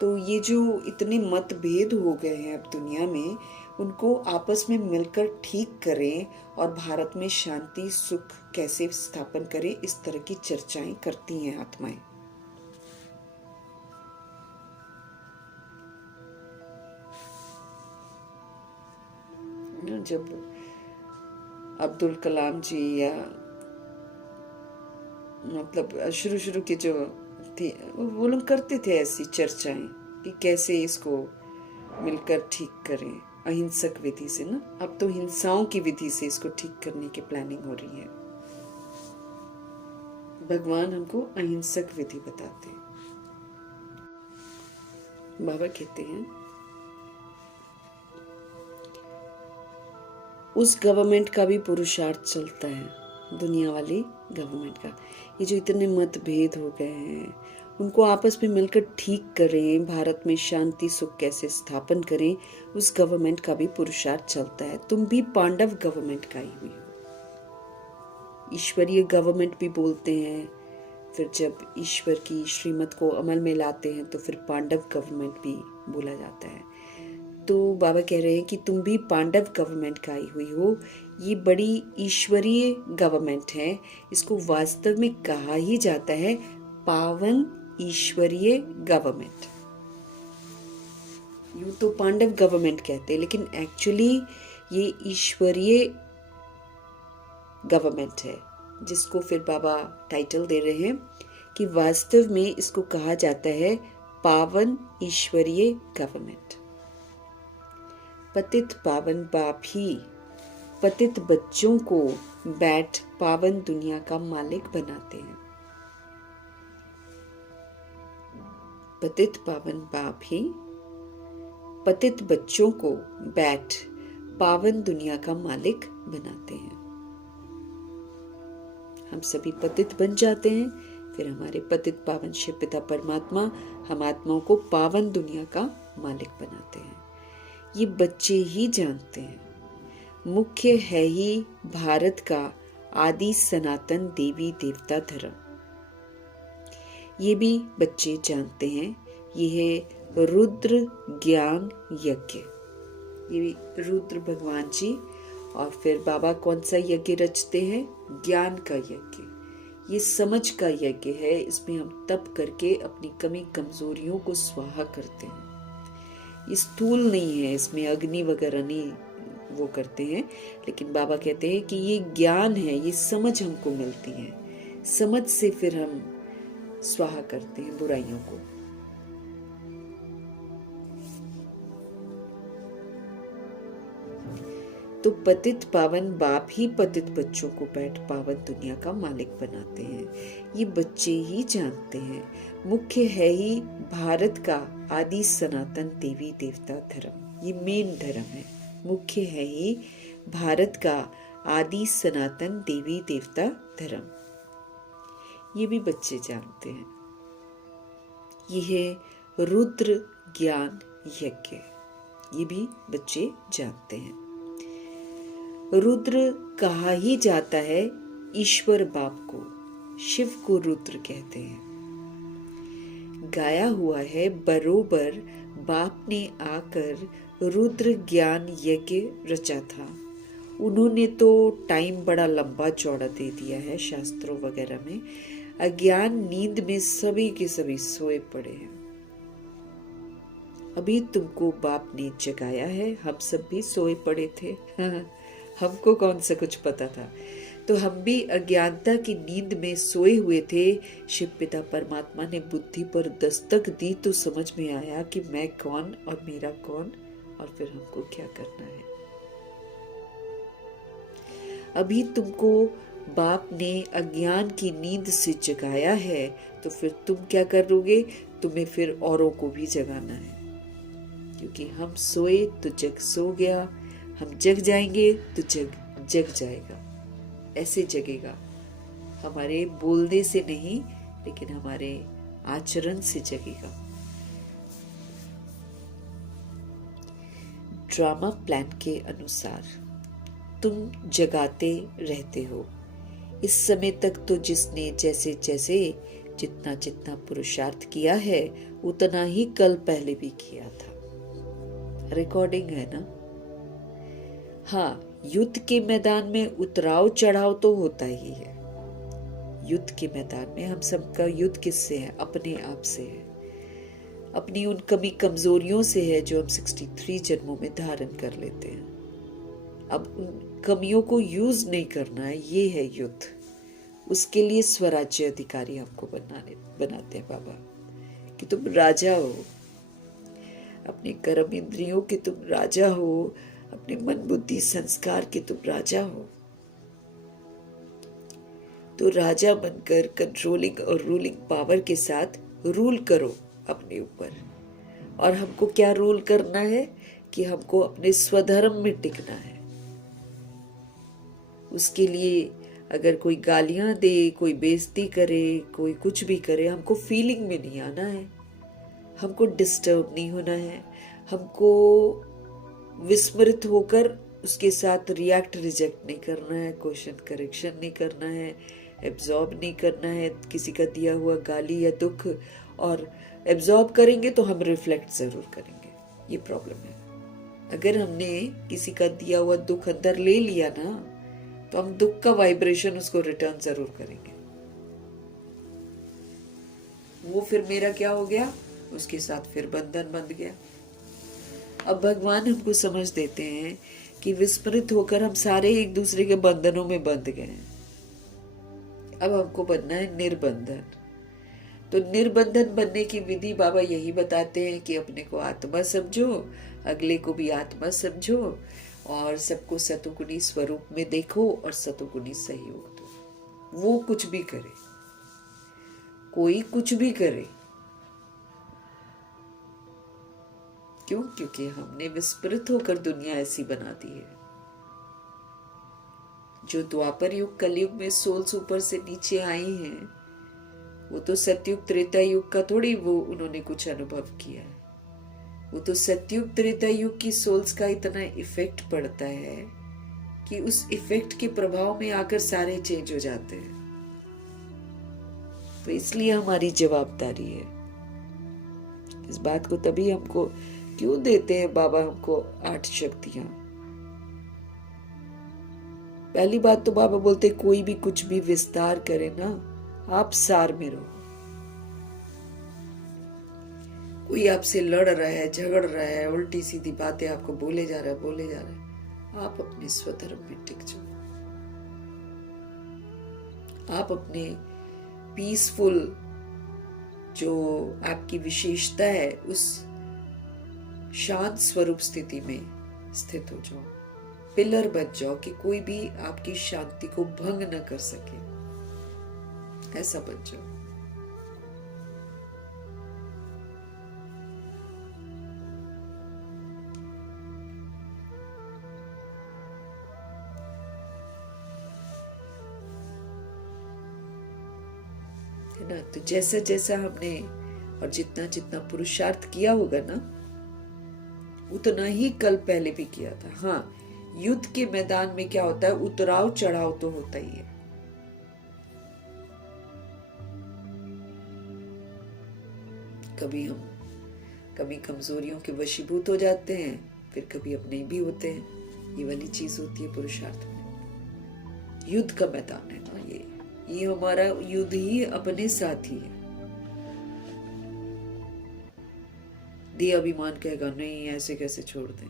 तो ये जो इतने मतभेद हो गए हैं अब दुनिया में, उनको आपस में मिलकर ठीक करें और भारत में शांति सुख कैसे स्थापन करें, इस तरह की चर्चाएं करती हैं आत्माएं। जब अब्दुल कलाम जी या मतलब शुरू के जो थे वो लोग करते थे ऐसी चर्चाएं कि कैसे इसको मिलकर ठीक करें अहिंसक विधि से ना। अब तो हिंसाओं की विधि से इसको ठीक करने की प्लानिंग हो रही है। भगवान हमको अहिंसक विधि बताते हैं। बाबा कहते हैं उस गवर्नमेंट का भी पुरुषार्थ चलता है, दुनिया वाली गवर्नमेंट का। ये जो इतने मतभेद हो गए हैं उनको आपस में मिलकर ठीक करें, भारत में शांति सुख कैसे स्थापन करें, उस गवर्नमेंट का भी पुरुषार्थ चलता है। तुम भी पांडव गवर्नमेंट का ही हुई हो। ईश्वरीय गवर्नमेंट भी बोलते हैं, फिर जब ईश्वर की श्रीमत को अमल में लाते हैं तो फिर पांडव गवर्नमेंट भी बोला जाता है। तो बाबा कह रहे हैं कि तुम भी पांडव गवर्नमेंट का ही हुई हो। ये बड़ी ईश्वरीय गवर्नमेंट है। इसको वास्तव में कहा ही जाता है पावन ईश्वरीय गवर्नमेंट। यूं तो पांडव गवर्नमेंट कहते हैं, लेकिन एक्चुअली ये ईश्वरीय गवर्नमेंट है, जिसको फिर बाबा टाइटल दे रहे हैं कि वास्तव में इसको कहा जाता है पावन ईश्वरीय गवर्नमेंट। पतित पावन बाप ही पतित बच्चों को बैठ पावन दुनिया का मालिक बनाते हैं। पतित पावन बाप ही पतित बच्चों को बैठ पावन दुनिया का मालिक बनाते हैं। हम सभी पतित बन जाते हैं, फिर हमारे पतित पावन शिव पिता परमात्मा हम आत्माओं को पावन दुनिया का मालिक बनाते हैं। ये बच्चे ही जानते हैं। मुख्य है ही भारत का आदि सनातन देवी देवता धर्म। ये भी बच्चे जानते हैं। ये है रुद्र ज्ञान यज्ञ। ये भी रुद्र भगवान जी और फिर बाबा कौन सा यज्ञ रचते हैं? ज्ञान का यज्ञ। ये समझ का यज्ञ है। इसमें हम तप करके अपनी कमी कमजोरियों को स्वाहा करते हैं। ये स्थूल नहीं है, इसमें अग्नि वगैरह नहीं वो करते हैं, लेकिन बाबा कहते हैं कि ये ज्ञान है, ये समझ हमको मिलती है। समझ से फिर हम स्वाहा करते हैं बुराइयों को। तो पतित पावन बाप ही पतित बच्चों को बैठ पावन दुनिया का मालिक बनाते हैं। ये बच्चे ही जानते हैं। मुख्य है ही भारत का आदि सनातन देवी देवता धर्म। ये मेन धर्म है। मुख्य है ही भारत का आदि सनातन देवी देवता धर्म। ये भी बच्चे जानते हैं। ये है रुद्र ज्ञान यज्ञ। ये भी बच्चे जानते हैं। रुद्र कहा ही जाता है ईश्वर बाप को। शिव को रुद्र कहते हैं। गाया हुआ है बरोबर बाप ने आकर रुद्र ज्ञान यज्ञ रचा था। उन्होंने तो टाइम बड़ा लंबा चौड़ा दे दिया है शास्त्रों वगैरह में। अज्ञान नींद में सभी के सभी सोए पड़े हैं। अभी तुमको बाप ने जगाया है। हम सब भी सोए पड़े थे। हमको कौन सा कुछ पता था। तो हम भी अज्ञानता की नींद में सोए हुए थे। शिव पिता परमात्मा ने बुद्धि पर दस्तक दी तो समझ में आया कि मैं कौन और मेरा कौन और फिर हमको क्या करना है। अभी तुमको बाप ने अज्ञान की नींद से जगाया है, तो फिर तुम क्या करोगे? तुम्हें फिर औरों को भी जगाना है, क्योंकि हम सोए तो जग सो गया, हम जग जाएंगे तो जग जग जाएगा। ऐसे जगेगा। हमारे बोलने से नहीं, लेकिन हमारे आचरण से जगेगा। ड्रामा प्लान के अनुसार तुम जगाते रहते हो। इस समय तक तो जिसने जैसे जैसे जितना जितना पुरुषार्थ किया है उतना ही कल पहले भी किया था। रिकॉर्डिंग है ना, हाँ, युद्ध के मैदान में उतराव चढ़ाव तो होता ही है। युद्ध के मैदान में हम सबका युद्ध किससे है? अपने आप से है, अपनी उन कमी कमजोरियों से है जो हम 63 जन्मों में धारण कर लेते हैं। अब उन कमियों को यूज नहीं करना है, ये है युद्ध। उसके लिए स्वराज्य अधिकारी हमको बनाते हैं बाबा, कि तुम राजा हो, अपने कर्म इंद्रियों के तुम राजा हो, अपने मन बुद्धि संस्कार के तुम राजा हो। तो राजा बनकर कंट्रोलिंग और रूलिंग पावर के साथ रूल करो अपने ऊपर। और हमको क्या रूल करना है? कि हमको अपने स्वधर्म में टिकना है। उसके लिए अगर कोई गालियां दे, कोई बेइज्जती करे, कोई कुछ भी करे, हमको फीलिंग में नहीं आना है, हमको डिस्टर्ब नहीं होना है, हमको विस्मृत होकर उसके साथ रिएक्ट रिजेक्ट नहीं करना है, क्वेश्चन करेक्शन नहीं करना है, एब्जॉर्ब नहीं करना है किसी का दिया हुआ गाली या दुख। और एब्जॉर्ब करेंगे तो हम रिफ्लेक्ट जरूर करेंगे, ये प्रॉब्लम है। अगर हमने किसी का दिया हुआ दुख अंदर ले लिया ना, तो हम दुख का वाइब्रेशन उसको रिटर्न जरूर करेंगे। वो फिर मेरा क्या हो गया? उसके साथ फिर बंधन बंध गया। अब भगवान हमको समझ देते हैं कि विस्मृत होकर हम सारे एक दूसरे के बंधनों में बंध गए हैं। अब हमको बनना है निर्बंधन। तो निर्बंधन बनने की विधि बाबा यही बताते हैं कि अपने को आत्मा समझो, अगले को भी आत्मा समझो, और सबको सतोगुणी स्वरूप में देखो और सतोगुणी सहयोग दो। वो कुछ भी करे, कोई कुछ भी करे, क्यों? क्योंकि हमने विस्मृत होकर दुनिया ऐसी बना दी है। जो द्वापर युग कलयुग में सोल्स ऊपर से नीचे आई हैं, वो तो सतयुग त्रेता युग का थोड़ी वो उन्होंने कुछ अनुभव किया है। वो तो सतयुग त्रेता युग की सोल्स का इतना इफेक्ट पड़ता है कि उस इफेक्ट के प्रभाव में आकर सारे चेंज हो जाते हैं। तो इसलिए हमारी जवाबदारी है। इस बात को तभी हमको क्यों देते हैं बाबा हमको 8 शक्तियां। पहली बात तो बाबा बोलते कोई भी कुछ भी विस्तार करे ना, आप सार में रहो। कोई आपसे लड़ रहा है, झगड़ रहा है, उल्टी सीधी बातें आपको बोले जा रहा है, आप अपने स्वधर्म में टिक जाओ। आप अपने पीसफुल जो आपकी विशेषता है उस शांत स्वरूप स्थिति में स्थित हो जाओ, पिलर बन जाओ कि कोई भी आपकी शांति को भंग न कर सके, ऐसा बन जाओ। है ना? तो जैसा जैसा हमने और जितना जितना पुरुषार्थ किया होगा ना, उतना ही कल पहले भी किया था। हाँ, युद्ध के मैदान में क्या होता है? उतराव चढ़ाव तो होता ही है। कभी हम कभी कमजोरियों के वशीभूत हो जाते हैं, फिर कभी अपने भी होते हैं। ये वाली चीज होती है पुरुषार्थ में। युद्ध का मैदान है ना ये हमारा युद्ध ही अपने साथ ही है। देह अभिमान कहेगा नहीं, ऐसे कैसे छोड़ दें।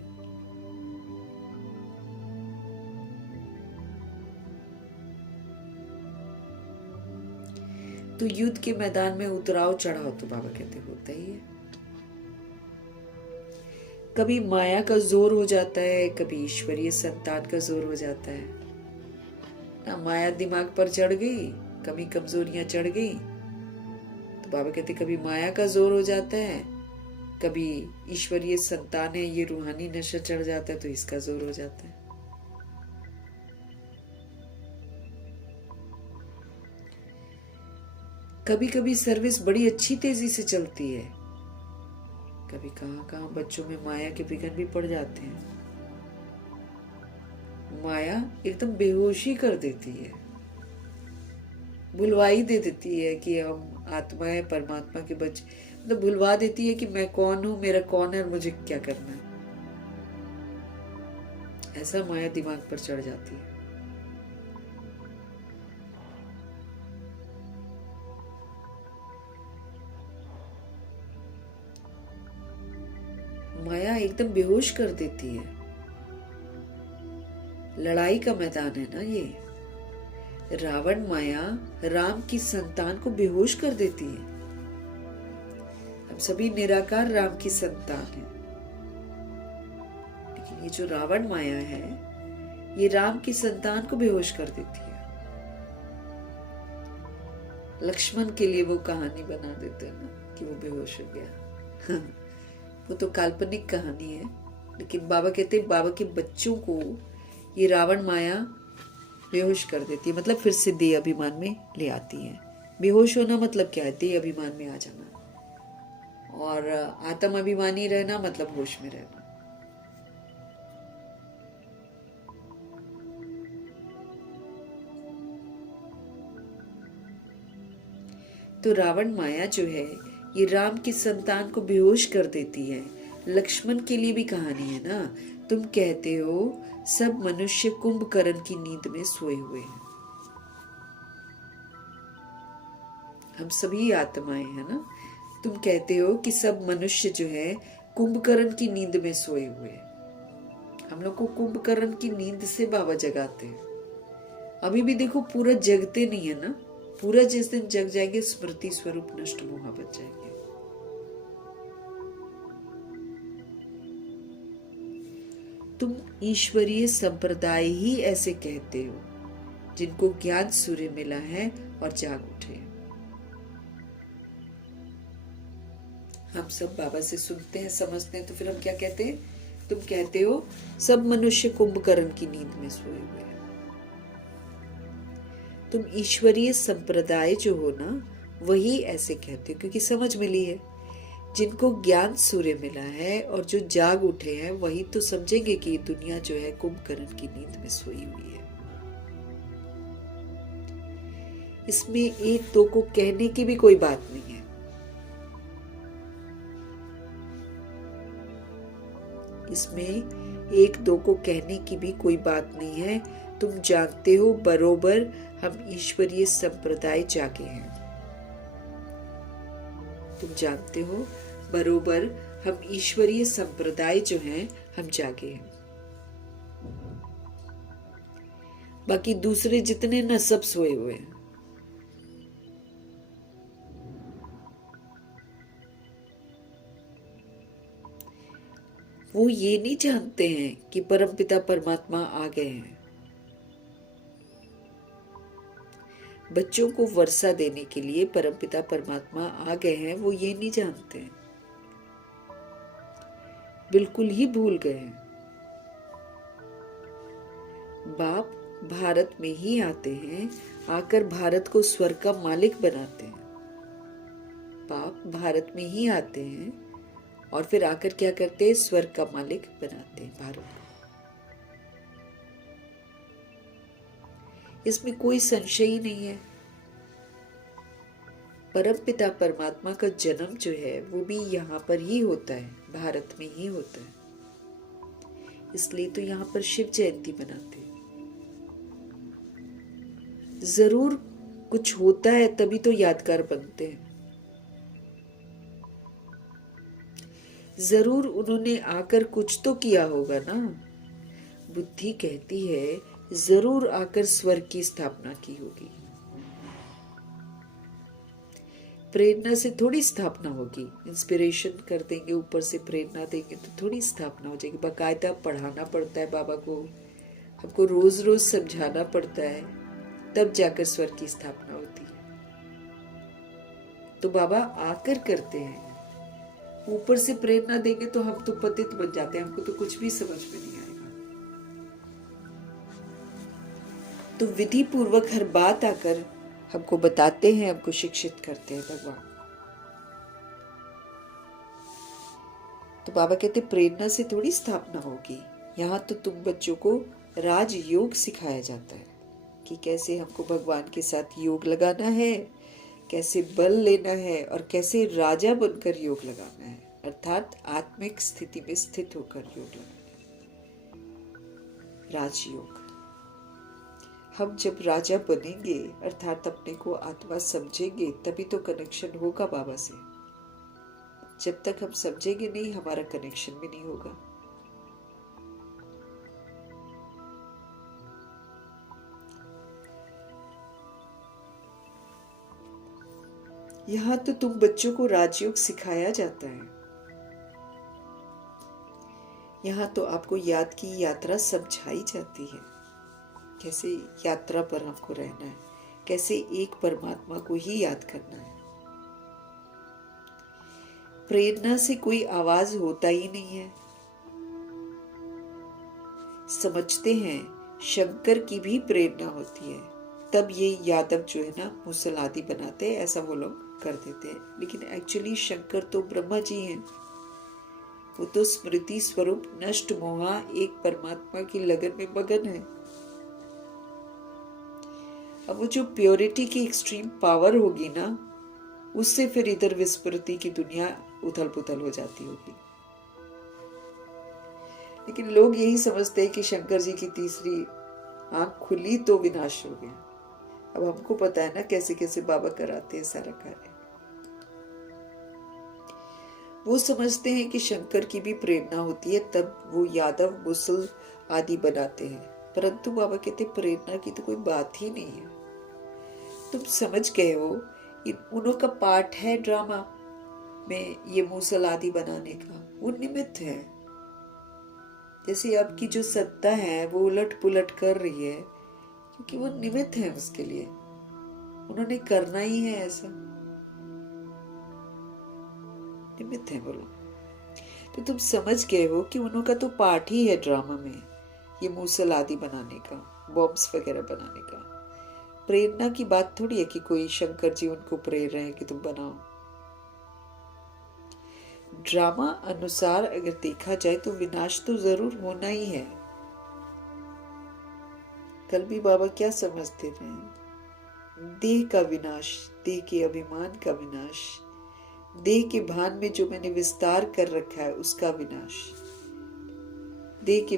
तो युद्ध के मैदान में उतराव चढ़ाव तो बाबा कहते होता ही है। कभी माया का जोर हो जाता है, कभी ईश्वरीय संतान का जोर हो जाता है ना। माया दिमाग पर चढ़ गई, कभी कमजोरियां चढ़ गई, तो बाबा कहते कभी माया का जोर हो जाता है, कभी ईश्वरीय संतान है, ये रूहानी नशा चढ़ जाता है, तो इसका जोर हो जाता है। कभी कभी सर्विस बड़ी अच्छी तेजी से चलती है, कभी कहां कहां बच्चों में माया के विघ्न भी पड़ जाते हैं। माया एकदम बेहोशी कर देती है, भुलवाई दे देती है कि हम आत्मा है, परमात्मा के बच्चे, मतलब भुलवा देती है कि मैं कौन हूं, मेरा कौन है और मुझे क्या करना है। ऐसा माया दिमाग पर चढ़ जाती है। माया एकदम बेहोश कर देती है। लड़ाई का मैदान है ना ये। रावण माया राम की संतान को बेहोश कर देती है। हम सभी निराकार राम की संतान हैं, लेकिन ये जो रावण माया है ये राम की संतान को बेहोश कर देती है। लक्ष्मण के लिए वो कहानी बना देते हैं ना कि वो बेहोश हो गया। वो तो काल्पनिक कहानी है, लेकिन बाबा कहते हैं बाबा के बच्चों को ये रावण माया बेहोश कर देती है, मतलब फिर से देह अभिमान में ले आती है। बेहोश होना मतलब क्या है? देह अभिमान में आ जाना, और आत्म अभिमानी रहना मतलब होश में रहना। तो रावण माया जो है ये राम की संतान को बेहोश कर देती है। लक्ष्मण के लिए भी कहानी है ना। तुम कहते हो सब मनुष्य कुंभकर्ण की नींद में सोए हुए हैं। हम सभी आत्माएं हैं ना। तुम कहते हो कि सब मनुष्य जो है कुंभकर्ण की नींद में सोए हुए हैं। हम लोग को कुंभकर्ण की नींद से बाबा जगाते हैं। अभी भी देखो पूरा जगते नहीं है ना। पूरा जिस दिन जग जाएंगे स्मृति स्वरूप नष्ट मोह बच जाएंगे। तुम ईश्वरीय संप्रदाय ही ऐसे कहते हो जिनको ज्ञान सूर्य मिला है और जाग उठे। हम सब बाबा से सुनते हैं, समझते हैं, तो फिर हम क्या कहते हैं? तुम कहते हो सब मनुष्य कुंभकर्ण की नींद में सोए हुए हैं। तुम ईश्वरीय संप्रदाय जो हो ना वही ऐसे कहते हो, क्योंकि समझ मिली है। जिनको ज्ञान सूर्य मिला है और जो जाग उठे हैं वही तो समझेंगे कि दुनिया जो है कुंभकर्ण की नींद में सोई हुई है। इसमें एक दो को कहने की भी कोई बात नहीं है। इसमें एक दो को कहने की भी कोई बात नहीं है। तुम जानते हो बरोबर हम ईश्वरीय संप्रदाय जागे हैं। तुम जानते हो बरोबर हम ईश्वरीय संप्रदाय जो हैं हम जागे हैं। बाकी दूसरे जितने न सब सोए हुए हैं। वो ये नहीं जानते हैं कि परमपिता परमात्मा आ गए हैं। बच्चों को वर्षा देने के लिए परमपिता परमात्मा आ गए हैं, वो ये नहीं जानते हैं। बिल्कुल ही भूल गए हैं। बाप भारत में ही आते हैं, आकर भारत को स्वर्ग का मालिक बनाते हैं। बाप भारत में ही आते हैं और फिर आकर क्या करते हैं? स्वर्ग का मालिक बनाते हैं भारत को। इसमें कोई संशय ही नहीं है। परमपिता परमात्मा का जन्म जो है वो भी यहाँ पर ही होता है, भारत में ही होता है। इसलिए तो यहाँ पर शिव जयंती मनाते हैं। जरूर कुछ होता है तभी तो यादगार बनते हैं। जरूर उन्होंने आकर कुछ तो किया होगा ना। बुद्धि कहती है जरूर आकर स्वर्ग की स्थापना की होगी। प्रेरणा से थोड़ी स्थापना होगी। इंस्पिरेशन कर देंगे, ऊपर से प्रेरणा देंगे तो थोड़ी स्थापना हो जाएगी। बाकायदा पढ़ाना पड़ता है बाबा को, हमको रोज रोज समझाना पड़ता है, तब जाकर स्वर्ग की स्थापना होती है। तो बाबा आकर करते हैं। ऊपर से प्रेरणा देंगे तो हम तो पतित बन जाते हैं, हमको तो कुछ भी समझ में नहीं आएगा। तो विधि पूर्वक हर बात आकर हमको बताते हैं, हमको शिक्षित करते हैं भगवान। तो बाबा कहते प्रेरणा से थोड़ी स्थापना होगी। यहाँ तो तुम बच्चों को राजयोग सिखाया जाता है कि कैसे हमको भगवान के साथ योग लगाना है, कैसे बल लेना है और कैसे राजा बनकर योग लगाना है, अर्थात आत्मिक स्थिति में स्थित होकर योग लगाना है। राजयोग। हम जब राजा बनेंगे अर्थात अपने को आत्मा समझेंगे तभी तो कनेक्शन होगा बाबा से। जब तक हम समझेंगे नहीं हमारा कनेक्शन भी नहीं होगा। यहाँ तो तुम बच्चों को राजयोग सिखाया जाता है। यहाँ तो आपको याद की यात्रा समझाई जाती है, कैसे यात्रा पर हमको रहना है, कैसे एक परमात्मा को ही याद करना है। प्रेरणा से कोई आवाज होता ही नहीं है। समझते हैं शंकर की भी प्रेरणा होती है, तब ये यादव जो है ना मुसल आदि बनाते हैं, ऐसा वो लोग कर देते हैं। लेकिन एक्चुअली शंकर तो ब्रह्मा जी हैं। वो तो स्मृति स्वरूप नष्ट मोहा एक परमात्मा की लगन में मगन है। अब वो जो प्योरिटी की एक्सट्रीम पावर होगी ना, उससे फिर इधर विस्मृति की दुनिया उथल पुथल हो जाती होगी। लेकिन लोग यही समझते हैं कि शंकर जी की तीसरी आंख खुली तो विनाश हो गया। अब हमको पता है ना कैसे कैसे बाबा कराते हैं सारा कार्य। वो समझते हैं कि शंकर की भी प्रेरणा होती है, तब वो यादव मुसल आदि बनाते हैं। परंतु बाबा कहते प्रेरणा की तो कोई बात ही नहीं है। तुम समझ गए हो, उन्हों का पार्ट है ड्रामा में ये मुसल आदि बनाने का, वो निमित्त है। जैसे आपकी जो सत्ता है वो उलट पुलट कर रही है क्योंकि वो निमित्त है उसके लिए, उन्होंने करना ही है ऐसा, निमित्त है बोलो। तो तुम समझ गए हो कि उन्हों का तो पार्ट ही है ड्रामा में, ये मूसल आदि बनाने का, बॉम्ब्स वगैरह बनाने का। प्रेरणा की बात थोड़ी है कि कोई शंकर जी उनको प्रेर रहे हैं कि तुम बनाओ। ड्रामा अनुसार अगर देखा जाए तो विनाश तो जरूर होना ही है। कल भी बाबा क्या समझते थे, देह का विनाश, देह के अभिमान का विनाश, देह के भान में जो मैंने विस्तार कर रखा है उसका विनाश, देह के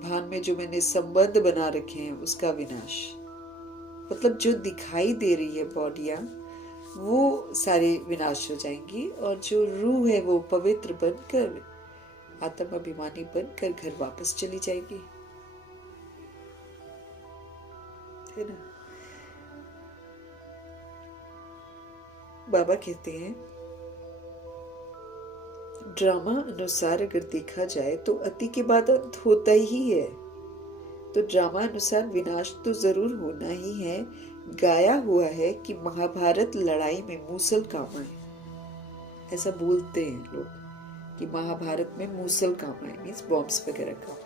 भान में जो मैंने संबंध बना रखे हैं उसका विनाश। मतलब जो दिखाई दे रही है बॉडियां वो सारे विनाश हो जाएंगी, और जो रूह है वो पवित्र बनकर, आत्म अभिमानी बनकर घर वापस चली जाएगी, है ना। बाबा कहते हैं ड्रामा अनुसार अगर देखा जाए तो अति के बाद अंत होता ही है, तो ड्रामा अनुसार विनाश तो जरूर होना ही है। गाया हुआ है कि महाभारत लड़ाई में मूसल काम आए, ऐसा बोलते हैं लोग कि महाभारत में मूसल काम आए, मीन्स बॉम्ब्स वगैरह का।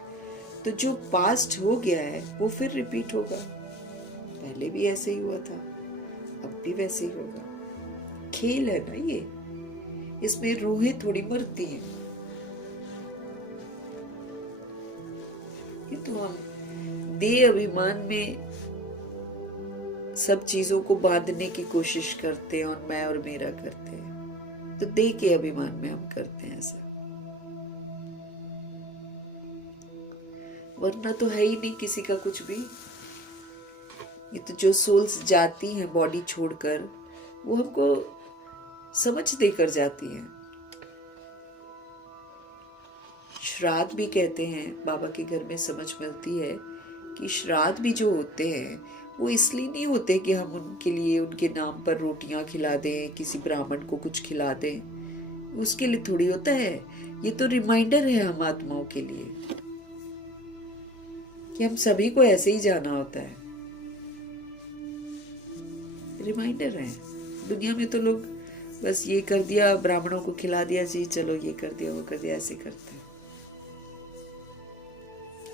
तो जो पास्ट हो गया है वो फिर रिपीट होगा, पहले भी ऐसे ही हुआ था, अब भी वैसे ही होगा। खेल है ना ये, इसमें रूहें थोड़ी मरती हैं। ये तो हम देह अभिमान में सब चीजों को बांधने की कोशिश करते हैं और मैं और मेरा करते हैं, तो देह के अभिमान में हम करते हैं ऐसा, वरना तो है ही नहीं किसी का कुछ भी। ये तो जो सोल्स जाती हैं बॉडी छोड़कर, वो हमको समझ देकर जाती हैं। श्राद्ध भी कहते हैं, बाबा के घर में समझ मिलती है कि श्राद्ध भी जो होते हैं वो इसलिए नहीं होते कि हम उनके लिए उनके नाम पर रोटियां खिला दें, किसी ब्राह्मण को कुछ खिला दें, उसके लिए थोड़ी होता है। ये तो रिमाइंडर है हम आत्माओं के लिए कि हम सभी को ऐसे ही जाना होता है, रिमाइंडर है। दुनिया में तो लोग बस ये कर दिया, ब्राह्मणों को खिला दिया, जी चलो ये कर दिया वो कर दिया, ऐसे करते हैं।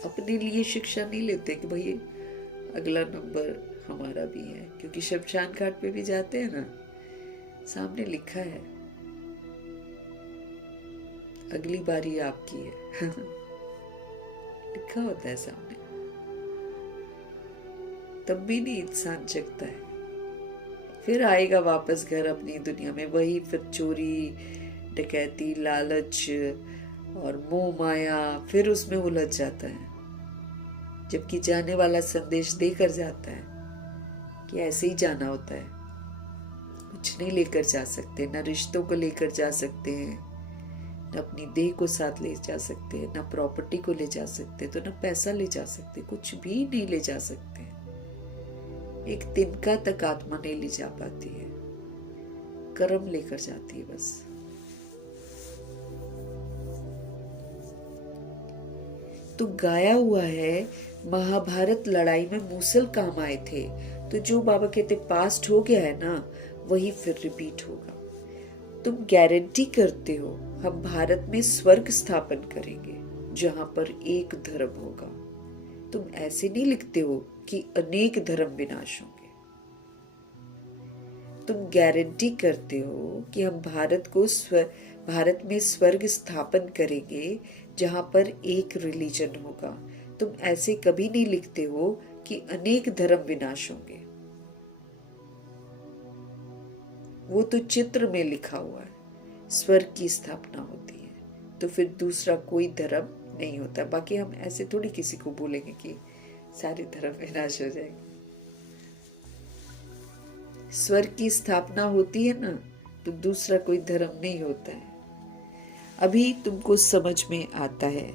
अपने लिए शिक्षा नहीं लेते कि भाई अगला नंबर हमारा भी है, क्योंकि शमशान घाट पे भी जाते हैं ना, सामने लिखा है अगली बारी आपकी है लिखा होता है सामने, तब भी नहीं इंसान जगता है। फिर आएगा वापस घर अपनी दुनिया में, वही फिर चोरी डकैती लालच और मोह माया, फिर उसमें उलझ जाता है। जबकि जाने वाला संदेश देकर जाता है कि ऐसे ही जाना होता है। कुछ नहीं लेकर जा सकते, न रिश्तों को लेकर जा सकते हैं, न अपनी देह को साथ ले जा सकते हैं, न प्रॉपर्टी को ले जा सकते, तो न पैसा ले जा सकते, कुछ भी नहीं ले जा सकते। एक तिनका तक आत्मा नहीं ले जा पाती है, कर्म लेकर जाती है बस। तो गाया हुआ है महाभारत लड़ाई में मूसल काम आए थे, तो जो बाबा कहते पास्ट हो गया है ना, वही फिर रिपीट होगा। तुम गारंटी करते हो हम भारत में स्वर्ग स्थापन करेंगे जहां पर एक धर्म होगा। तुम ऐसे नहीं लिखते हो कि अनेक धर्म विनाश होंगे। तुम गारंटी करते हो कि हम भारत में स्वर्ग स्थापन करेंगे जहां पर एक रिलीजन होगा। तुम ऐसे कभी नहीं लिखते हो कि अनेक धर्म विनाश होंगे। वो तो चित्र में लिखा हुआ है, स्वर्ग की स्थापना होती है, तो फिर दूसरा कोई धर्म नहीं होता। बाकी हम ऐसे थोड़ी किसी को बोलेंगे कि सारे धर्म विनाश हो जाएंगे। स्वर्ग की स्थापना होती है ना, तो दूसरा कोई धर्म नहीं होता है। अभी तुमको समझ में आता है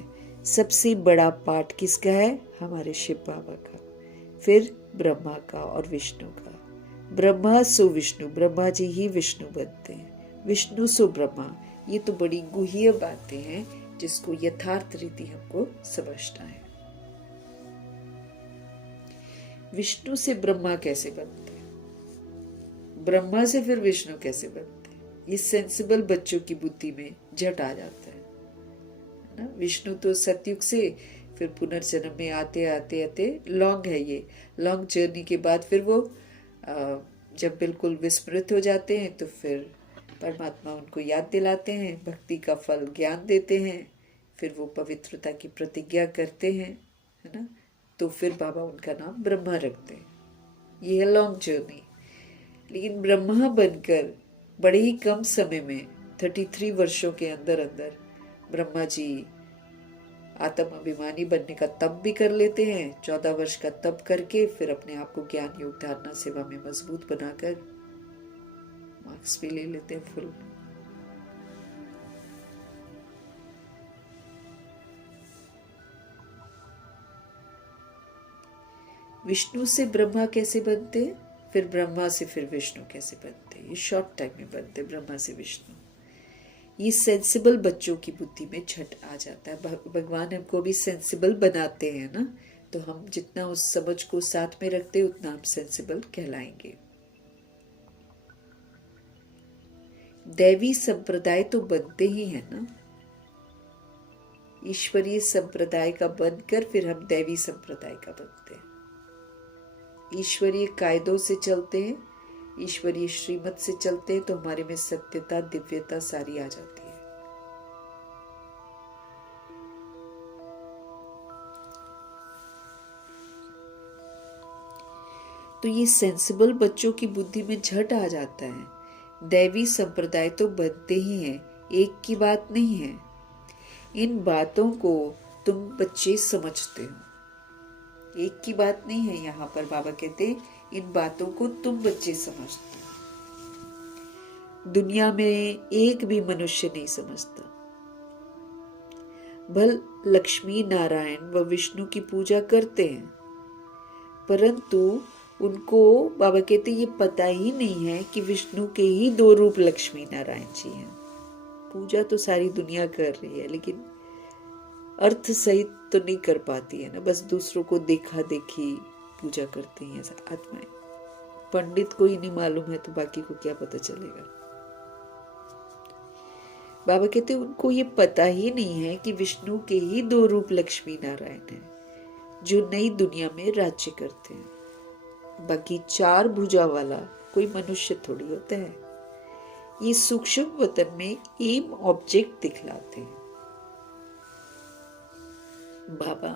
सबसे बड़ा पाठ किसका है? हमारे शिव बाबा का, फिर ब्रह्मा का और विष्णु का। ब्रह्मा सो विष्णु, ब्रह्मा जी ही विष्णु बनते हैं, विष्णु सो ब्रह्मा। ये तो बड़ी गुह्य बातें हैं जिसको यथार्थ रीति हमको समझना है। विष्णु से ब्रह्मा कैसे बनते हैं, ब्रह्मा से फिर विष्णु कैसे बनते हैं, ये सेंसिबल बच्चों की बुद्धि में झट आ जाता है ना। विष्णु तो सतयुग से फिर पुनर्जन्म में आते आते आते लॉन्ग है, ये लॉन्ग जर्नी के बाद फिर वो जब बिल्कुल विस्मृत हो जाते हैं तो फिर परमात्मा उनको याद दिलाते हैं, भक्ति का फल ज्ञान देते हैं, फिर वो पवित्रता की प्रतिज्ञा करते हैं, है ना। तो फिर बाबा उनका नाम ब्रह्मा रखते हैं। ये है लॉन्ग जर्नी। लेकिन ब्रह्मा बनकर बड़े ही कम समय में 33 वर्षों के अंदर अंदर ब्रह्मा जी आत्म अभिमानी बनने का तप भी कर लेते हैं। 14 वर्ष का तप करके फिर अपने आप को ज्ञान योग धारणा सेवा में मजबूत बनाकर मार्क्स भी ले लेते हैं फुल। विष्णु से ब्रह्मा कैसे बनते, फिर ब्रह्मा से फिर विष्णु कैसे बनते, ये शॉर्ट टाइम में बनते ब्रह्मा से विष्णु। ये सेंसिबल बच्चों की बुद्धि में झट आ जाता है। भगवान हमको भी सेंसिबल बनाते हैं ना, तो हम जितना उस समझ को साथ में रखते हैं उतना हम सेंसिबल कहलाएंगे। दैवी संप्रदाय तो बनते ही है ना, ईश्वरीय संप्रदाय का बनकर फिर हम दैवी संप्रदाय का बनते हैं। ईश्वरीय कायदों से चलते हैं, ईश्वरीय श्रीमत से चलते हैं, तो हमारे में सत्यता दिव्यता सारी आ जाती है। तो ये सेंसिबल बच्चों की बुद्धि में झट आ जाता है। दैवी संप्रदाय तो बनते ही हैं, एक की बात नहीं है। इन बातों को तुम बच्चे समझते हो, एक की बात नहीं है। यहाँ पर बाबा कहते इन बातों को तुम बच्चे समझते हो। दुनिया में एक भी मनुष्य नहीं समझता। भल लक्ष्मी नारायण व विष्णु की पूजा करते हैं, परंतु उनको बाबा कहते ये पता ही नहीं है कि विष्णु के ही 2 रूप लक्ष्मी नारायण जी हैं। पूजा तो सारी दुनिया कर रही है, लेकिन अर्थ सहित तो नहीं कर पाती है ना, बस दूसरों को देखा देखी पूजा करती हैं आत्माएं। पंडित को ही नहीं मालूम है तो बाकी को क्या पता चलेगा। बाबा कहते उनको ये पता ही नहीं है कि विष्णु के ही 2 रूप लक्ष्मी नारायण हैं, जो नई दुनिया में राज्य करते हैं। बाकी 4 भुजा वाला कोई मनुष्य थोड़ी होता है। ये सूक्ष्म वतन में एम ऑब्जेक्ट दिखलाते हैं। बाबा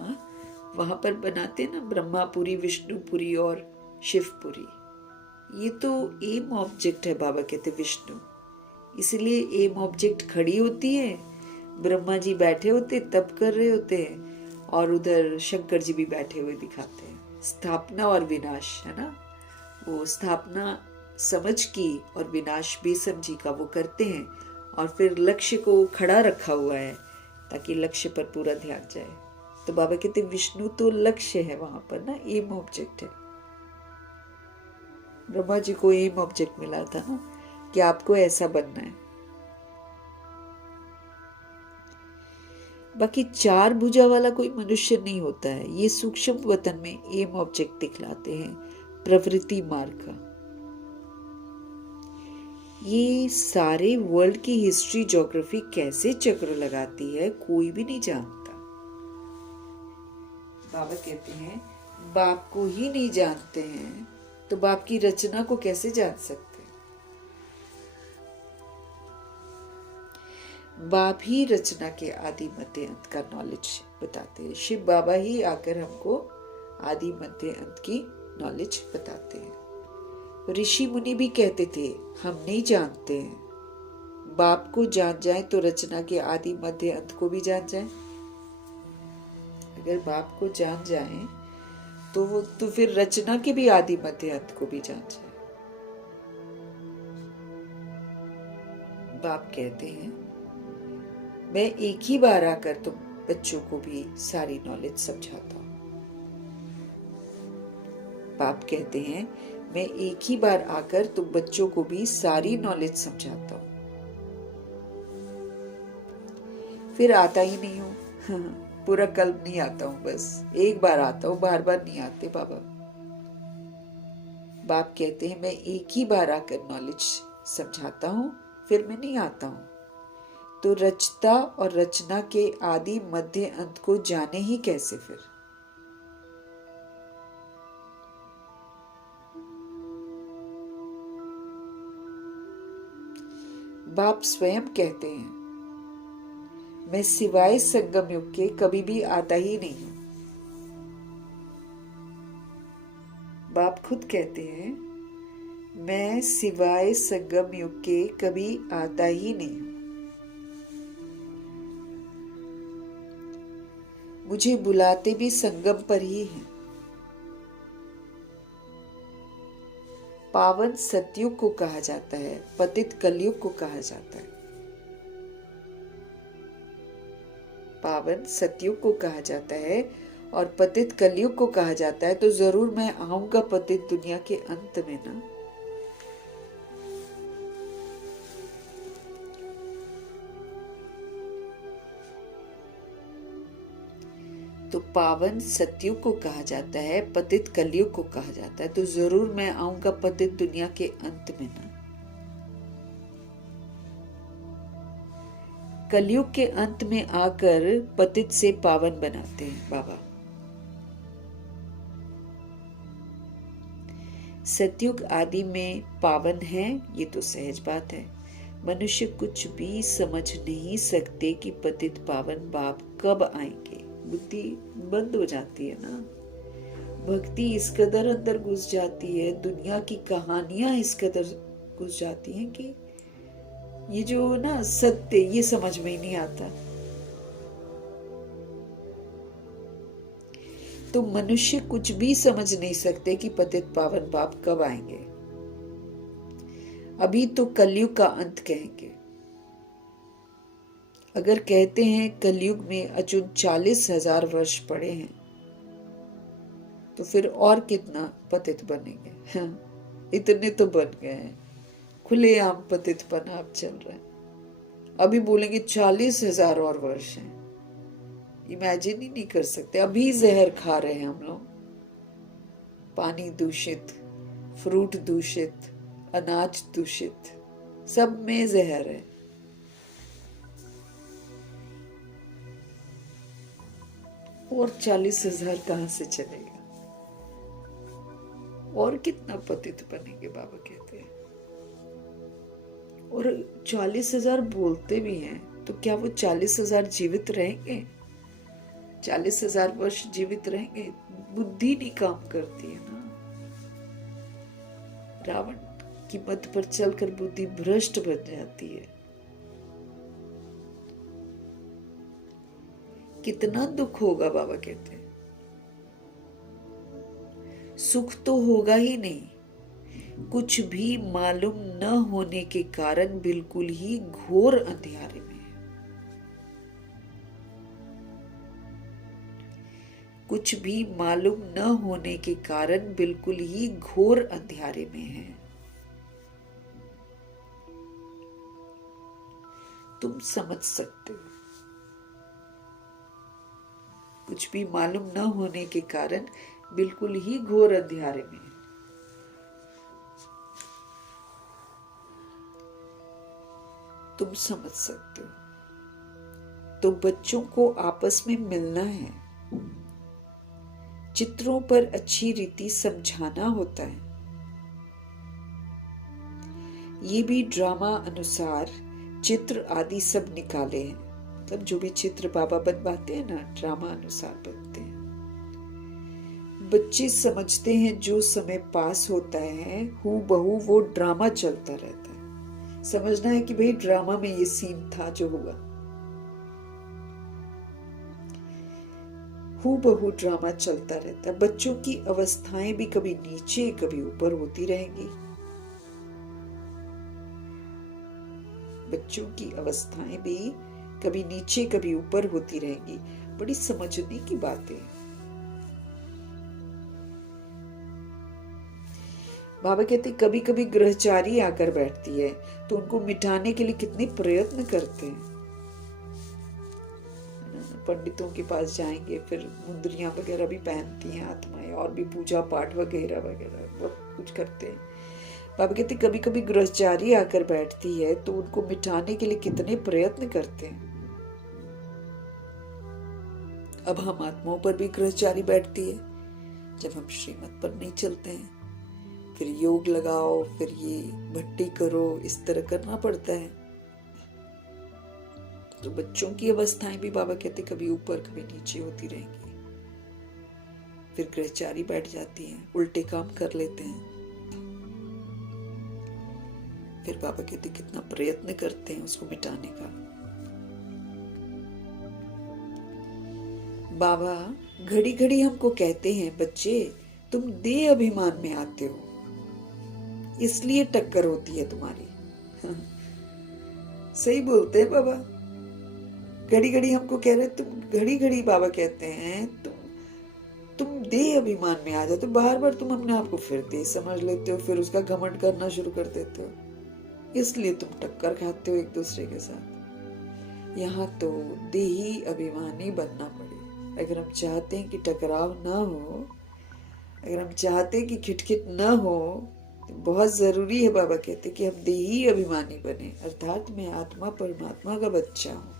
वहां पर बनाते ना ब्रह्मापुरी, विष्णुपुरी और शिवपुरी, ये तो एम ऑब्जेक्ट है। बाबा कहते विष्णु, इसलिए एम ऑब्जेक्ट खड़ी होती है, ब्रह्मा जी बैठे होते तप कर रहे होते हैं, और उधर शंकर जी भी बैठे हुए दिखाते हैं। स्थापना और विनाश, है ना, वो स्थापना समझ की और विनाश बेसमझी का वो करते हैं, और फिर लक्ष्य को खड़ा रखा हुआ है ताकि लक्ष्य पर पूरा ध्यान जाए। तो बाबा कहते विष्णु तो लक्ष्य है, वहां पर ना एम ऑब्जेक्ट है। ब्रह्मा जी को एम ऑब्जेक्ट मिला था ना कि आपको ऐसा बनना है। बाकी चार भुजा वाला कोई मनुष्य नहीं होता है। ये सूक्ष्म वतन में एम ऑब्जेक्ट दिखलाते हैं, प्रवृत्ति मार्ग का। ये सारे वर्ल्ड की हिस्ट्री ज्योग्राफी कैसे चक्र लगाती है कोई भी नहीं जानता। बाबा कहते हैं बाप को ही नहीं जानते हैं तो बाप की रचना को कैसे जान सकते। बाप ही रचना के आदि मध्य अंत का नॉलेज बताते हैं। शिव बाबा ही आकर हमको आदि मध्य अंत की नॉलेज बताते हैं। ऋषि मुनि भी कहते थे हम नहीं जानते हैं। बाप को जान जाए तो रचना के आदि मध्य अंत को भी जान जाए। अगर बाप को जान जाए तो फिर रचना के भी आदि मध्य अंत को भी जान जाए। बाप कहते हैं मैं एक ही बार आकर तुम बच्चों को भी सारी नॉलेज समझाता हूं। बाप कहते हैं मैं एक ही बार आकर तुम बच्चों को भी सारी नॉलेज समझाता हूं, फिर आता ही नहीं हूं। पूरा कल्प नहीं आता हूं, बस एक बार आता हूं, बार बार नहीं आते बाबा। बाप कहते हैं मैं एक ही बार आकर नॉलेज समझाता हूं, फिर मैं नहीं आता हूं। तो रचता और रचना के आदि मध्य अंत को जाने ही कैसे फिर। बाप स्वयं कहते हैं मैं सिवाय संगम युग के कभी भी आता ही नहीं हूं। बाप खुद कहते हैं मैं सिवाय संगम युग के कभी आता ही नहीं हूं। मुझे बुलाते भी संगम पर ही हैं। पावन सतयुग को कहा जाता है, पतित कलयुग को कहा जाता है। पावन सतयुग को कहा जाता है और पतित कलयुग को कहा जाता है। तो जरूर मैं आऊंगा पतित दुनिया के अंत में ना। तो पावन सतयुग को कहा जाता है, पतित कलयुग को कहा जाता है। तो जरूर मैं आऊंगा पतित दुनिया के अंत में ना। कलयुग के अंत में आकर पतित से पावन बनाते हैं बाबा। सतयुग आदि में पावन है, ये तो सहज बात है। मनुष्य कुछ भी समझ नहीं सकते कि पतित पावन बाप कब आएंगे। बुद्धि बंद हो जाती है ना। भक्ति इस कदर अंदर घुस जाती है, दुनिया की कहानियां इस कदर घुस जाती हैं कि ये जो ना सत्य ये समझ में ही नहीं आता। तो मनुष्य कुछ भी समझ नहीं सकते कि पतित पावन बाप कब आएंगे। अभी तो कलयुग का अंत कहेंगे। अगर कहते हैं कलयुग में अचून 40,000 वर्ष पड़े हैं तो फिर और कितना पतित बनेंगे। हाँ, इतने तो बन गए हैं। खुलेआम पतितपना अब चल रहा है। अभी बोलेंगे 40,000 और वर्ष हैं। इमेजिन ही नहीं कर सकते। अभी जहर खा रहे हैं हम लोग। पानी दूषित, फ्रूट दूषित, अनाज दूषित, सब में जहर है। और 40,000 कहां से चलेगा। और कितना पतित बनेंगे बाबा कहते हैं। और 40,000 बोलते भी हैं तो क्या वो 40,000 जीवित रहेंगे? 40,000 वर्ष जीवित रहेंगे? बुद्धि नहीं काम करती है ना। रावण की मत पर चलकर बुद्धि भ्रष्ट बन जाती है। कितना दुख होगा, बाबा कहते हैं। सुख तो होगा ही नहीं, कुछ भी मालूम न होने के कारण बिल्कुल ही घोर अंधियारे में है। कुछ भी मालूम न होने के कारण बिल्कुल ही घोर अंधियारे में है। तुम समझ सकते हो, कुछ भी मालूम न होने के कारण बिल्कुल ही घोर अंधियारे में है। तुम समझ सकते हो। तो बच्चों को आपस में मिलना है, चित्रों पर अच्छी रीति समझाना होता है। ये भी ड्रामा अनुसार चित्र आदि सब निकाले हैं। मतलब जो भी चित्र बाबा बनवाते हैं ना, ड्रामा अनुसार बनते हैं। बच्चे समझते हैं जो समय पास होता है हूबहू वो ड्रामा चलता रहता है। समझना है कि भाई ड्रामा में ये सीन था जो हुआ, हूबहू ड्रामा चलता रहता है। बच्चों की अवस्थाएं भी कभी नीचे कभी ऊपर होती रहेंगी। बच्चों की अवस्थाएं भी कभी नीचे कभी ऊपर होती रहेंगी। बड़ी समझने की बातें। बाबा कहते कभी कभी ग्रहचारी आकर बैठती है तो उनको मिटाने के लिए कितने प्रयत्न करते हैं। पंडितों के पास जाएंगे, फिर मुंदरियां वगैरह भी पहनती हैं आत्माएं, और भी पूजा पाठ वगैरह वगैरह बहुत कुछ करते हैं। बाबा कहते कभी कभी ग्रहचारी आकर बैठती है तो उनको मिटाने के लिए कितने प्रयत्न करते हैं। अब हम आत्माओं पर भी ग्रहचारी बैठती है जब हम श्रीमत पर नहीं चलते हैं। फिर योग लगाओ, फिर ये भट्टी करो, इस तरह करना पड़ता है। तो बच्चों की अवस्थाएं भी बाबा कहते कभी ऊपर कभी नीचे होती रहेंगी। फिर ग्रहचारी बैठ जाती हैं, उल्टे काम कर लेते हैं। फिर बाबा कहते कितना प्रयत्न करते हैं उसको मिटाने का। बाबा घड़ी घड़ी हमको कहते हैं, बच्चे तुम देह अभिमान में आते हो, इसलिए टक्कर होती है तुम्हारी। सही बोलते हैं बाबा। घड़ी घड़ी हमको कह रहे, तुम घड़ी घड़ी बाबा कहते हैं तुम देह अभिमान में आ जाते हो। बार बार तुम अपने आप को फिर देह समझ लेते हो, फिर उसका घमंड करना शुरू कर देते हो, इसलिए तुम टक्कर खाते हो एक दूसरे के साथ। यहाँ तो देही अभिमानी बनना पड़े। अगर हम चाहते हैं कि टकराव ना हो, अगर हम चाहते हैं कि खिटखिट ना हो, तो बहुत जरूरी है बाबा कहते कि हम देही अभिमानी बने, अर्थात मैं आत्मा परमात्मा का बच्चा हूँ,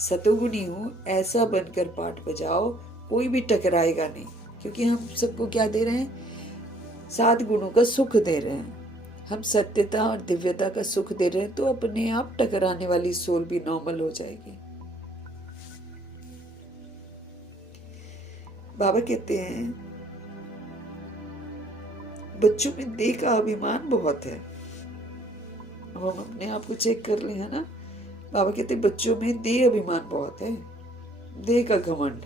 सतोगुणी हूँ, ऐसा बनकर पाठ बजाओ, कोई भी टकराएगा नहीं। क्योंकि हम सबको क्या दे रहे हैं? 7 गुणों का सुख दे रहे हैं। हम सत्यता और दिव्यता का सुख दे रहे हैं, तो अपने आप टकराने वाली सोल भी नॉर्मल हो जाएगी। बाबा कहते हैं बच्चों में देह का अभिमान बहुत है। अब हम अपने आप को चेक कर ले, है ना। बाबा कहते बच्चों में देह अभिमान बहुत है, देह का घमंड।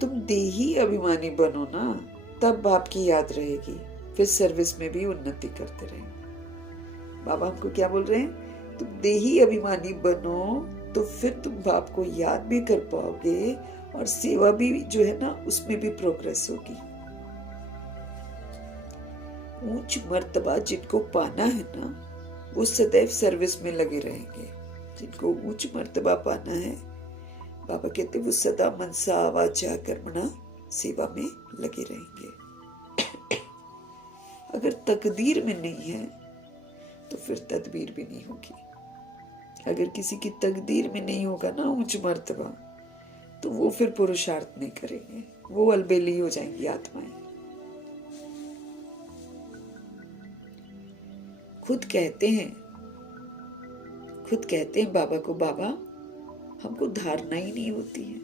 तुम देही अभिमानी बनो ना, तब बाप की याद रहेगी, फिर सर्विस में भी उन्नति करते रहेंगे। बाबा हमको क्या बोल रहे हैं? तुम देही अभिमानी बनो तो फिर तुम बाप को याद भी कर पाओगे, और सेवा भी जो है ना उसमें भी प्रोग्रेस होगी। ऊंच मर्तबा जिनको पाना है ना, वो सदैव सर्विस में लगे रहेंगे। जिनको ऊंच मर्तबा पाना है, बाबा कहते वो सदा मनसा वाचा कर्मणा सेवा में लगे रहेंगे। अगर तकदीर में नहीं है तो फिर तदबीर भी नहीं होगी। अगर किसी की तकदीर में नहीं होगा ना ऊंच मर्तबा, तो वो फिर पुरुषार्थ नहीं करेंगे, वो अलबेली हो जाएंगी आत्माएं। खुद कहते हैं बाबा को, बाबा हमको धारणा ही नहीं होती है।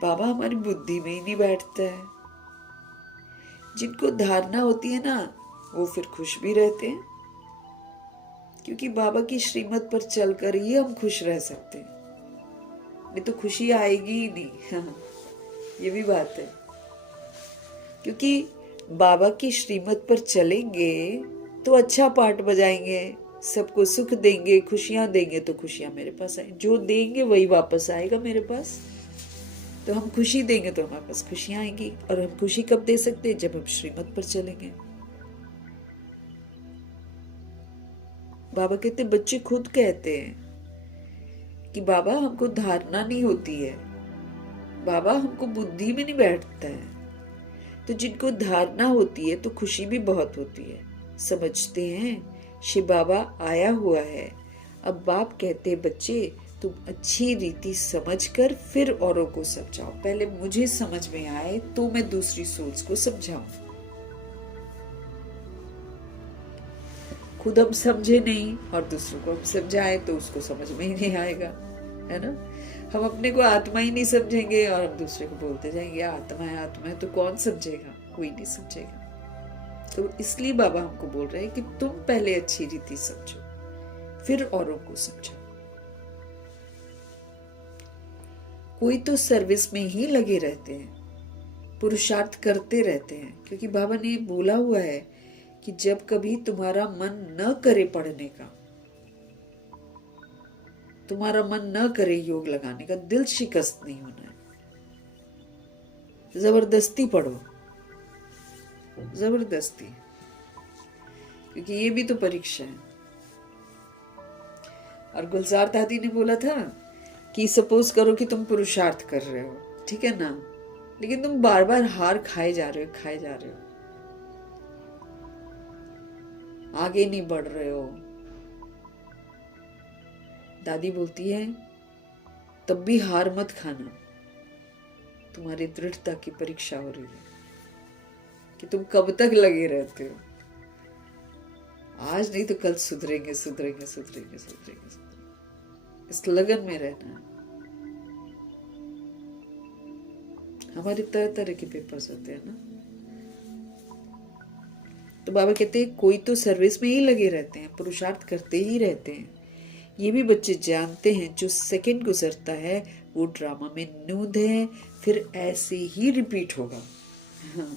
बाबा हमारी बुद्धि में ही नहीं बैठता है। जिनको धारणा होती है ना, वो फिर खुश भी रहते हैं क्योंकि बाबा की श्रीमत पर चलकर ही हम खुश रह सकते हैं, नहीं तो खुशी आएगी ही नहीं। हाँ, ये भी बात है। क्योंकि बाबा की श्रीमत पर चलेंगे तो अच्छा पाठ बजाएंगे, सबको सुख देंगे, खुशियां देंगे, तो खुशियां मेरे पास आएंगी। जो देंगे वही वापस आएगा मेरे पास। तो हम खुशी देंगे तो हमारे पास खुशियां आएंगी। और हम खुशी कब दे सकते हैं? जब हम श्रीमत पर चलेंगे। बाबा कहते, बच्चे खुद कहते हैं कि बाबा हमको धारणा नहीं होती है, बाबा हमको बुद्धि में नहीं बैठता है। तो जिनको धारणा होती है तो खुशी भी बहुत होती है, समझते हैं शिव बाबा आया हुआ है। अब बाप कहते, बच्चे तुम अच्छी रीति समझकर फिर औरों को समझाओ। पहले मुझे समझ में आए तो मैं दूसरी सोच को समझाऊं। खुद हम समझे नहीं और दूसरों को हम समझाए तो उसको समझ में ही नहीं आएगा, है ना। हम अपने को आत्मा ही नहीं समझेंगे और हम दूसरे को बोलते जाएंगे आत्मा है, तो कौन समझेगा? कोई नहीं समझेगा। तो इसलिए बाबा हमको बोल रहे हैं कि तुम पहले अच्छी रीति समझो, फिर औरों को समझो। कोई तो सर्विस में ही लगे रहते हैं, पुरुषार्थ करते रहते हैं, क्योंकि बाबा ने बोला हुआ है कि जब कभी तुम्हारा मन न करे पढ़ने का, तुम्हारा मन न करे योग लगाने का, दिल शिकस्त नहीं होना है। जबरदस्ती पढ़ो, जबरदस्ती, क्योंकि ये भी तो परीक्षा है। और गुलजार दादी ने बोला था कि सपोज करो कि तुम पुरुषार्थ कर रहे हो, ठीक है ना, लेकिन तुम बार बार हार खाए जा रहे हो, आगे नहीं बढ़ रहे हो। दादी बोलती है तब भी हार मत खाना, तुम्हारी दृढ़ता की परीक्षा हो रही है कि तुम कब तक लगे रहते हो। आज नहीं तो कल सुधरेंगे। इस लगन में रहना है। हमारे तरह तरह के पेपर्स होते हैं ना। तो बाबा कहते हैं कोई तो सर्विस में ही लगे रहते हैं, पुरुषार्थ करते ही रहते हैं। ये भी बच्चे जानते हैं जो सेकंड गुजरता है वो ड्रामा में नूंद है, फिर ऐसे ही रिपीट होगा। हाँ।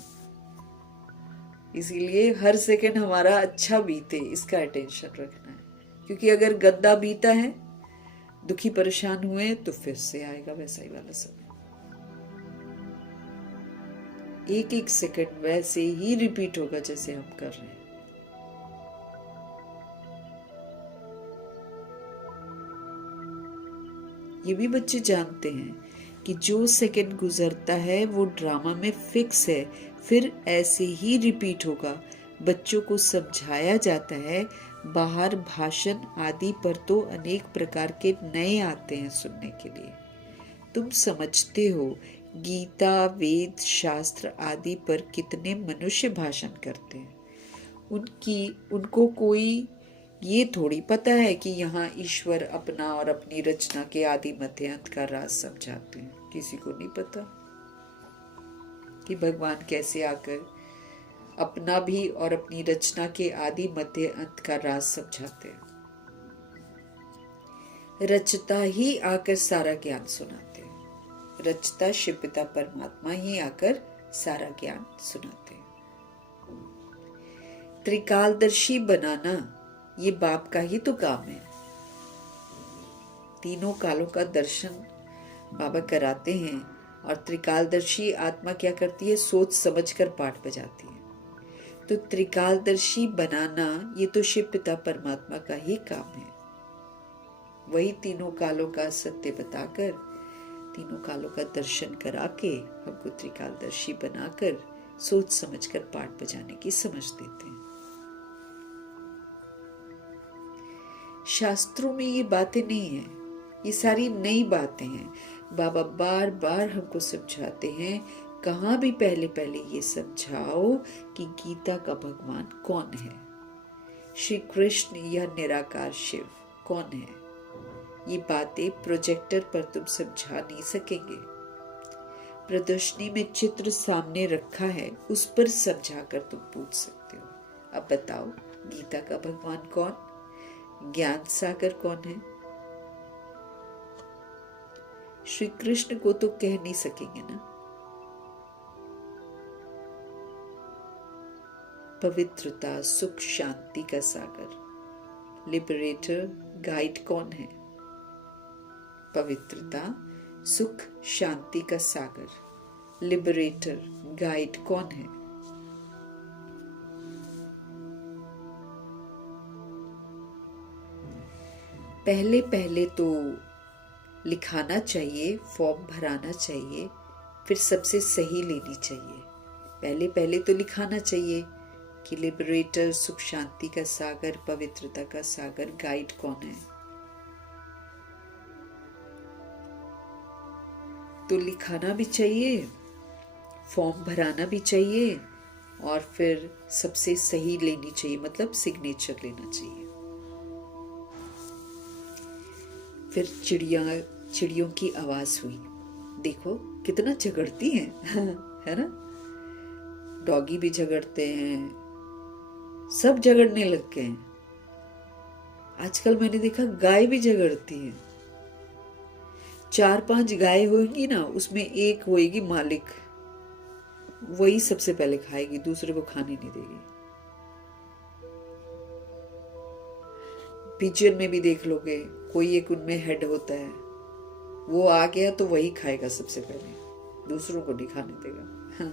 इसीलिए हर सेकंड हमारा अच्छा बीते, इसका अटेंशन रखना है। क्योंकि अगर गंदा बीता है, दुखी परेशान हुए, तो फिर से आएगा वैसा ही वाला समय। एक एक सेकंड वैसे ही रिपीट होगा जैसे हम कर रहे हैं। ये भी बच्चे जानते हैं कि जो सेकंड गुजरता है वो ड्रामा में फिक्स है, फिर ऐसे ही रिपीट होगा। बच्चों को समझाया जाता है, बाहर भाषण आदि पर तो अनेक प्रकार के नए आते हैं सुनने के लिए। तुम समझते हो गीता, वेद, शास्त्र आदि पर कितने मनुष्य भाषण करते हैं। उनको कोई ये थोड़ी पता है कि यहाँ ईश्वर अपना और अपनी रचना के आदि मध्य अंत का राज समझाते हैं। किसी को नहीं पता कि भगवान कैसे आकर अपना भी और अपनी रचना के आदि मध्य अंत का राज समझाते हैं। रचता ही आकर सारा ज्ञान सुनाते हैं। रचता शिव पिता परमात्मा ही आकर सारा ज्ञान सुनाते हैं। त्रिकालदर्शी बनाना ये बाप का ही तो काम है। तीनों कालों का दर्शन बाबा कराते हैं और त्रिकालदर्शी आत्मा क्या करती है? सोच समझकर पाठ बजाती है। तो त्रिकालदर्शी बनाना ये तो शिव पिता परमात्मा का ही काम है। वही तीनों कालों का सत्य बताकर, तीनों कालों का दर्शन करा के हमको त्रिकालदर्शी बनाकर सोच समझकर पाठ बजाने की समझ देते हैं। शास्त्रों में ये बातें नहीं है, ये सारी नई बातें हैं। बाबा बार बार हमको समझाते हैं, कहाँ भी पहले पहले ये समझाओ कि गीता का भगवान कौन है, श्री कृष्ण या निराकार शिव कौन है। ये बातें प्रोजेक्टर पर तुम समझा नहीं सकेंगे। प्रदर्शनी में चित्र सामने रखा है, उस पर समझाकर तुम पूछ सकते हो, अब बताओ गीता का भगवान कौन? ज्ञान सागर कौन है? श्री कृष्ण को तो कह नहीं सकेंगे ना। पवित्रता, सुख, शांति का सागर, लिबरेटर, गाइड कौन है? पवित्रता, सुख, शांति का सागर, लिबरेटर, गाइड कौन है? पहले पहले तो लिखाना चाहिए, फॉर्म भराना चाहिए, फिर सबसे सही लेनी चाहिए। पहले पहले तो लिखाना चाहिए कि लिबरेटर, सुख शांति का सागर, पवित्रता का सागर, गाइड कौन है। तो लिखाना भी चाहिए, फॉर्म भराना भी चाहिए, और फिर सबसे सही लेनी चाहिए, मतलब सिग्नेचर लेना चाहिए। फिर चिड़ियों की आवाज हुई। देखो कितना झगड़ती हैं है ना। डॉगी भी झगड़ते हैं, सब झगड़ने लग गए हैं। आजकल मैंने देखा गाय भी झगड़ती है। 4-5 गाय होंगी ना, उसमें एक होएगी मालिक, वही सबसे पहले खाएगी, दूसरे को खाने नहीं देगी। पिजन में भी देख लोगे, कोई एक उनमें हेड होता है, वो आ गया तो वही खाएगा सबसे पहले, दूसरों को नहीं खाने देगा।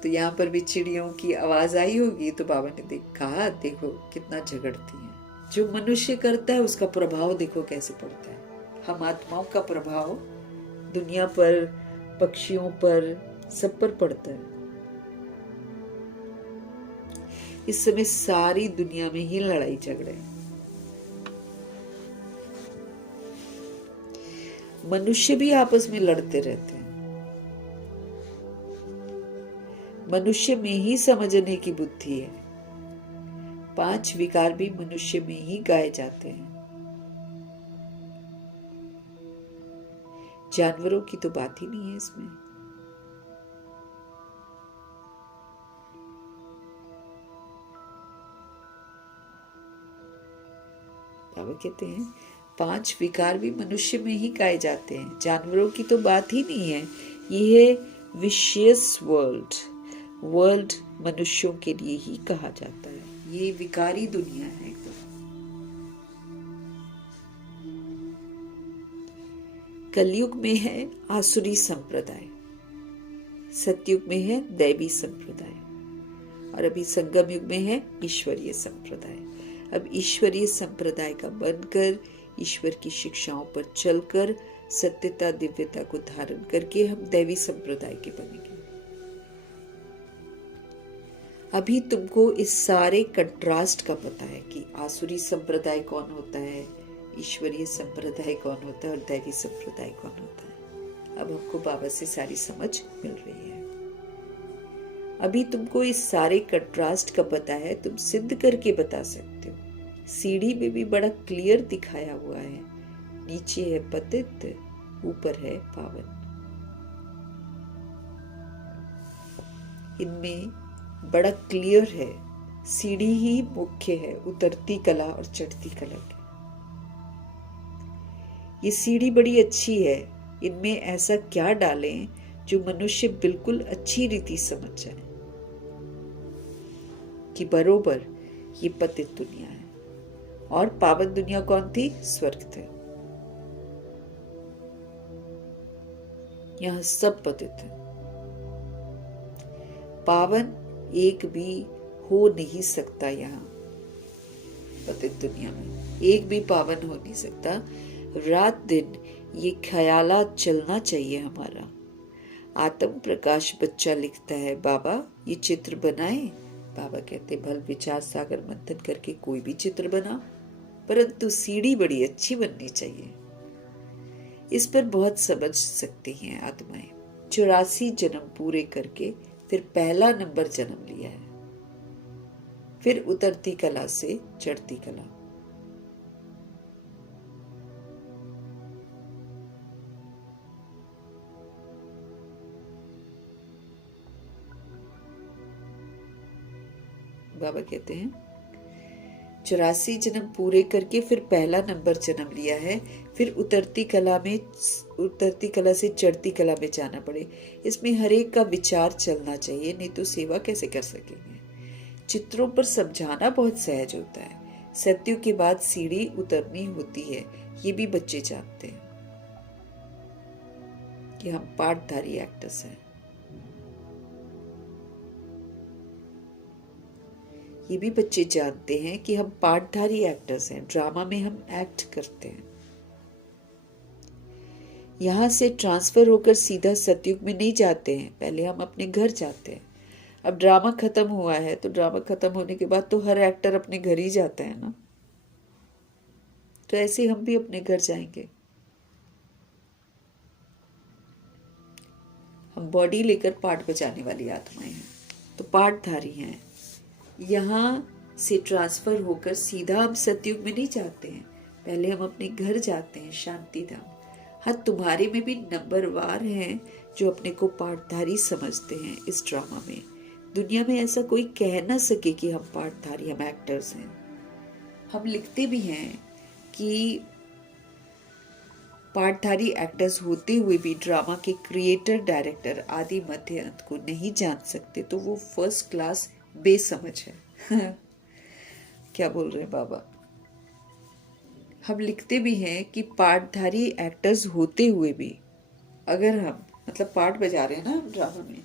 तो यहाँ पर भी चिड़ियों की आवाज आई होगी, तो बाबा ने कहा देखो कितना झगड़ती हैं। जो मनुष्य करता है उसका प्रभाव देखो कैसे पड़ता है। हम आत्माओं का प्रभाव दुनिया पर, पक्षियों पर, सब पर पड़ता है। इस समय सारी दुनिया में ही लड़ाई झगड़े, मनुष्य भी आपस में लड़ते रहते हैं। मनुष्य में ही समझने की बुद्धि है। 5 विकार भी मनुष्य में ही गाए जाते हैं। जानवरों की तो बात ही नहीं है इसमें। बाबा कहते हैं 5 विकार भी मनुष्य में ही गाए जाते हैं, जानवरों की तो बात ही नहीं है। ये है विशियस वर्ल्ड मनुष्यों के लिए ही कहा जाता है। ये विकारी दुनिया है। कलयुग में है आसुरी संप्रदाय, सतयुग में है दैवी संप्रदाय, और अभी संगम युग में है ईश्वरीय संप्रदाय। अब ईश्वरीय संप्रदाय का बनकर, ईश्वर की शिक्षाओं पर चलकर, सत्यता दिव्यता को धारण करके हम दैवी संप्रदाय के बनेंगे। अभी तुमको इस सारे कंट्रास्ट का पता है कि आसुरी संप्रदाय कौन होता है, ईश्वरीय संप्रदाय कौन होता है और दैवी संप्रदाय कौन होता है। अब हमको बाबा से सारी समझ मिल रही है। अभी तुमको इस सारे कंट्रास्ट का पता है, तुम सिद्ध करके बता सकते हो। सीढ़ी में भी बड़ा क्लियर दिखाया हुआ है, नीचे है पतित, ऊपर है पावन। इनमें बड़ा क्लियर है, सीढ़ी ही मुख्य है, उतरती कला और चढ़ती कला की। ये सीढ़ी बड़ी अच्छी है, इनमें ऐसा क्या डालें जो मनुष्य बिल्कुल अच्छी रीति समझ जाए कि बरोबर ये पतित दुनिया है और पावन दुनिया कौन थी? स्वर्ग थे। यहां सब पतित है। पावन एक भी हो नहीं सकता। यहाँ पतित दुनिया में एक भी पावन हो नहीं सकता। रात दिन ये ख्यालात चलना चाहिए हमारा। आत्म प्रकाश बच्चा लिखता है, बाबा ये चित्र बनाए। बाबा कहते भल विचार सागर मंथन करके कोई भी चित्र बना, परंतु सीढ़ी बड़ी अच्छी बननी चाहिए। इस पर बहुत समझ सकती हैं आत्माएं। 84 जन्म पूरे करके फिर पहला नंबर जन्म लिया है, फिर उतरती कला से चढ़ती कला। बाबा कहते हैं 84 जन्म पूरे करके फिर पहला नंबर जन्म लिया है, फिर उतरती कला से चढ़ती कला में जाना पड़े। इसमें हर एक का विचार चलना चाहिए, नहीं तो सेवा कैसे कर सकेंगे। चित्रों पर समझाना बहुत सहज होता है। सत्युग के बाद सीढ़ी उतरनी होती है, ये भी बच्चे जानते हैं कि हम पाठधारी एक्टर्स हैं। ये भी बच्चे जानते हैं कि हम पाठधारी एक्टर्स हैं, ड्रामा में हम एक्ट करते हैं। यहां से ट्रांसफर होकर सीधा सतयुग में नहीं जाते हैं, पहले हम अपने घर जाते हैं। अब ड्रामा खत्म हुआ है तो ड्रामा खत्म होने के बाद तो हर एक्टर अपने घर ही जाता है ना, तो ऐसे हम भी अपने घर जाएंगे। हम बॉडी लेकर पाठ बजाने वाली आत्माएं हैं, तो पाठधारी हैं। यहाँ से ट्रांसफर होकर सीधा हम सतयुग में नहीं जाते हैं, पहले हम अपने घर जाते हैं, शांति धाम। हाँ, तुम्हारे में भी नंबरवार हैं जो अपने को पाठधारी समझते हैं। इस ड्रामा में दुनिया में ऐसा कोई कह ना सके कि हम पाठधारी, हम एक्टर्स हैं। हम लिखते भी हैं कि पाठधारी एक्टर्स होते हुए भी ड्रामा के क्रिएटर डायरेक्टर आदि मध्य अंत को नहीं जान सकते, तो वो फर्स्ट क्लास बेसमझ है। क्या बोल रहे हैं बाबा। हम लिखते भी हैं कि पाठधारी एक्टर्स होते हुए भी, अगर हम मतलब पाठ बजा रहे हैं ना ड्रामा में,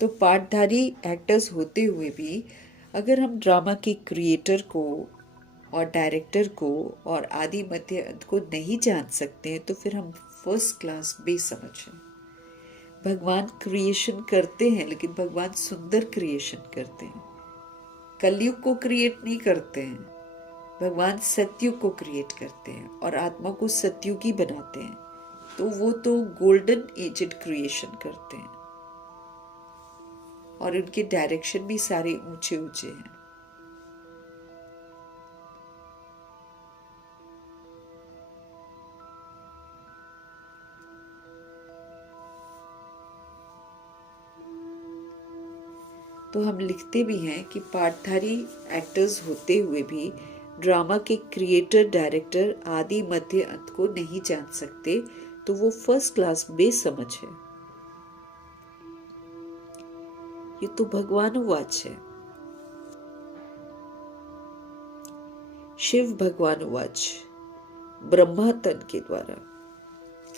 तो पाठधारी एक्टर्स होते हुए भी अगर हम ड्रामा के क्रिएटर को और डायरेक्टर को और आदि मध्य अंत को नहीं जान सकते हैं, तो फिर हम फर्स्ट क्लास बेसमझ हैं। भगवान क्रिएशन करते हैं, लेकिन भगवान सुंदर क्रिएशन करते हैं। कलयुग को क्रिएट नहीं करते हैं, भगवान सतयुग को क्रिएट करते हैं और आत्मा को सतयुगी बनाते हैं। तो वो तो गोल्डन एजेड क्रिएशन करते हैं और उनके डायरेक्शन भी सारे ऊंचे ऊंचे हैं। तो हम लिखते भी हैं कि पाठधारी एक्टर्स होते हुए भी ड्रामा के क्रिएटर डायरेक्टर आदि मध्य अंत को नहीं जान सकते, तो वो फर्स्ट क्लास बेसमझ है। ये तो भगवान उवाच है। शिव भगवान उवाच, ब्रह्मा तन के द्वारा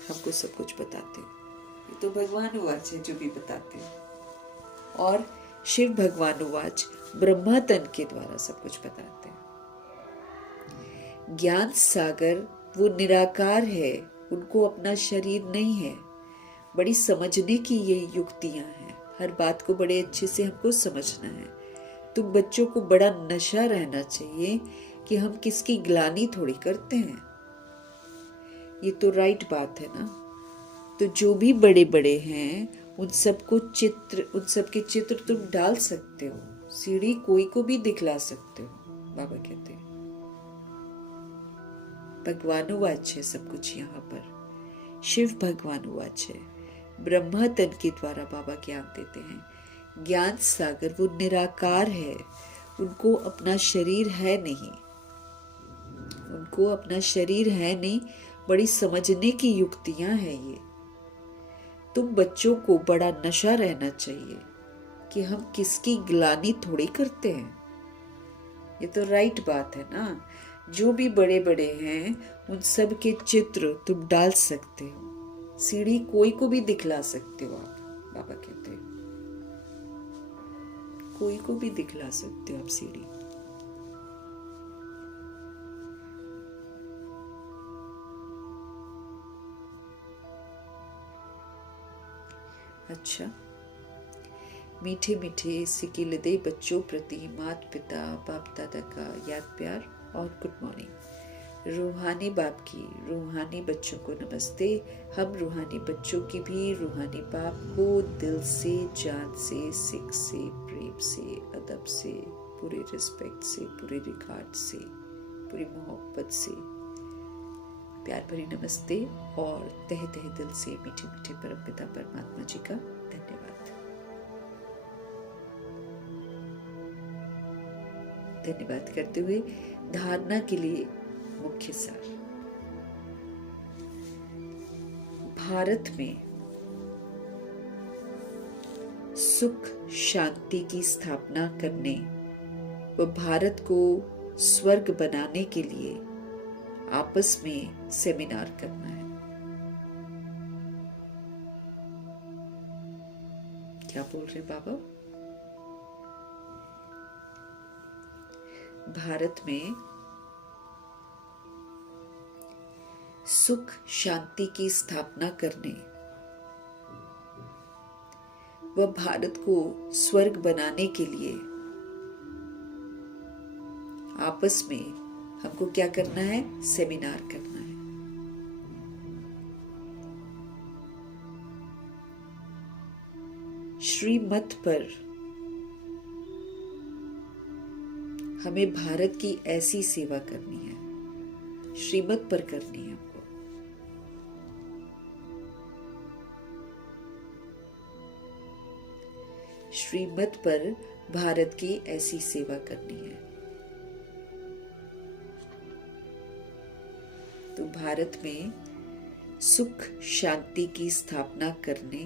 हमको सब कुछ बताते हैं। ये तो भगवान उवाच है जो भी बताते हैं, और शिव भगवान उवाच ब्रह्मा तन के द्वारा सब कुछ बताते हैं। ज्ञान सागर वो निराकार है, उनको अपना शरीर नहीं है। बड़ी समझने की ये युक्तियां हैं, हर बात को बड़े अच्छे से हमको समझना है। तुम बच्चों को बड़ा नशा रहना चाहिए कि हम किसकी ग्लानि थोड़ी करते हैं। ये तो राइट बात है ना। तो जो भी बड़े बड़े हैं उन सबके चित्र तुम डाल सकते हो, सीढ़ी कोई को भी दिखला सकते हो, बाबा कहते हैं। भगवान उवाच है सब कुछ यहाँ पर। शिव भगवान उवाच है, ब्रह्मा तन के द्वारा बाबा ज्ञान देते हैं। ज्ञान सागर वो निराकार है, उनको अपना शरीर है नहीं, उनको अपना शरीर है नहीं। बड़ी समझने की युक्तियां हैं ये। तुम बच्चों को बड़ा नशा रहना चाहिए कि हम किसकी ग्लानि थोड़ी करते हैं। ये तो राइट बात है ना। जो भी बड़े बड़े हैं उन सब के चित्र तुम डाल सकते हो, सीढ़ी कोई को भी दिखला सकते हो आप, बाबा कहते हैं। कोई को भी दिखला सकते हो आप सीढ़ी। अच्छा, मीठे मीठे सिकिलदे बच्चों प्रति माता पिता बाप दादा का याद प्यार और गुड मॉर्निंग। रूहानी बाप की रूहानी बच्चों को नमस्ते। हम रूहानी बच्चों की भी रूहानी बाप को दिल से, जान से, सिख से, प्रेम से, अदब से, पूरे रिस्पेक्ट से, पूरे रिगार्ड से, पूरी मोहब्बत से प्यार भरी नमस्ते और तहे तहे दिल से मीठे मीठे परमपिता परमात्मा जी का धन्यवाद। धन्यवाद करते हुए धारणा के लिए मुख्य सार। भारत में सुख शांति की स्थापना करने व भारत को स्वर्ग बनाने के लिए आपस में सेमिनार करना है। क्या बोल रहे बाबा? भारत में सुख शांति की स्थापना करने व भारत को स्वर्ग बनाने के लिए आपस में हमको क्या करना है? सेमिनार करना है। श्रीमत पर हमें भारत की ऐसी सेवा करनी है, श्रीमत पर करनी है हमको। श्रीमत पर भारत की ऐसी सेवा करनी है। तो भारत में सुख शांति की स्थापना करने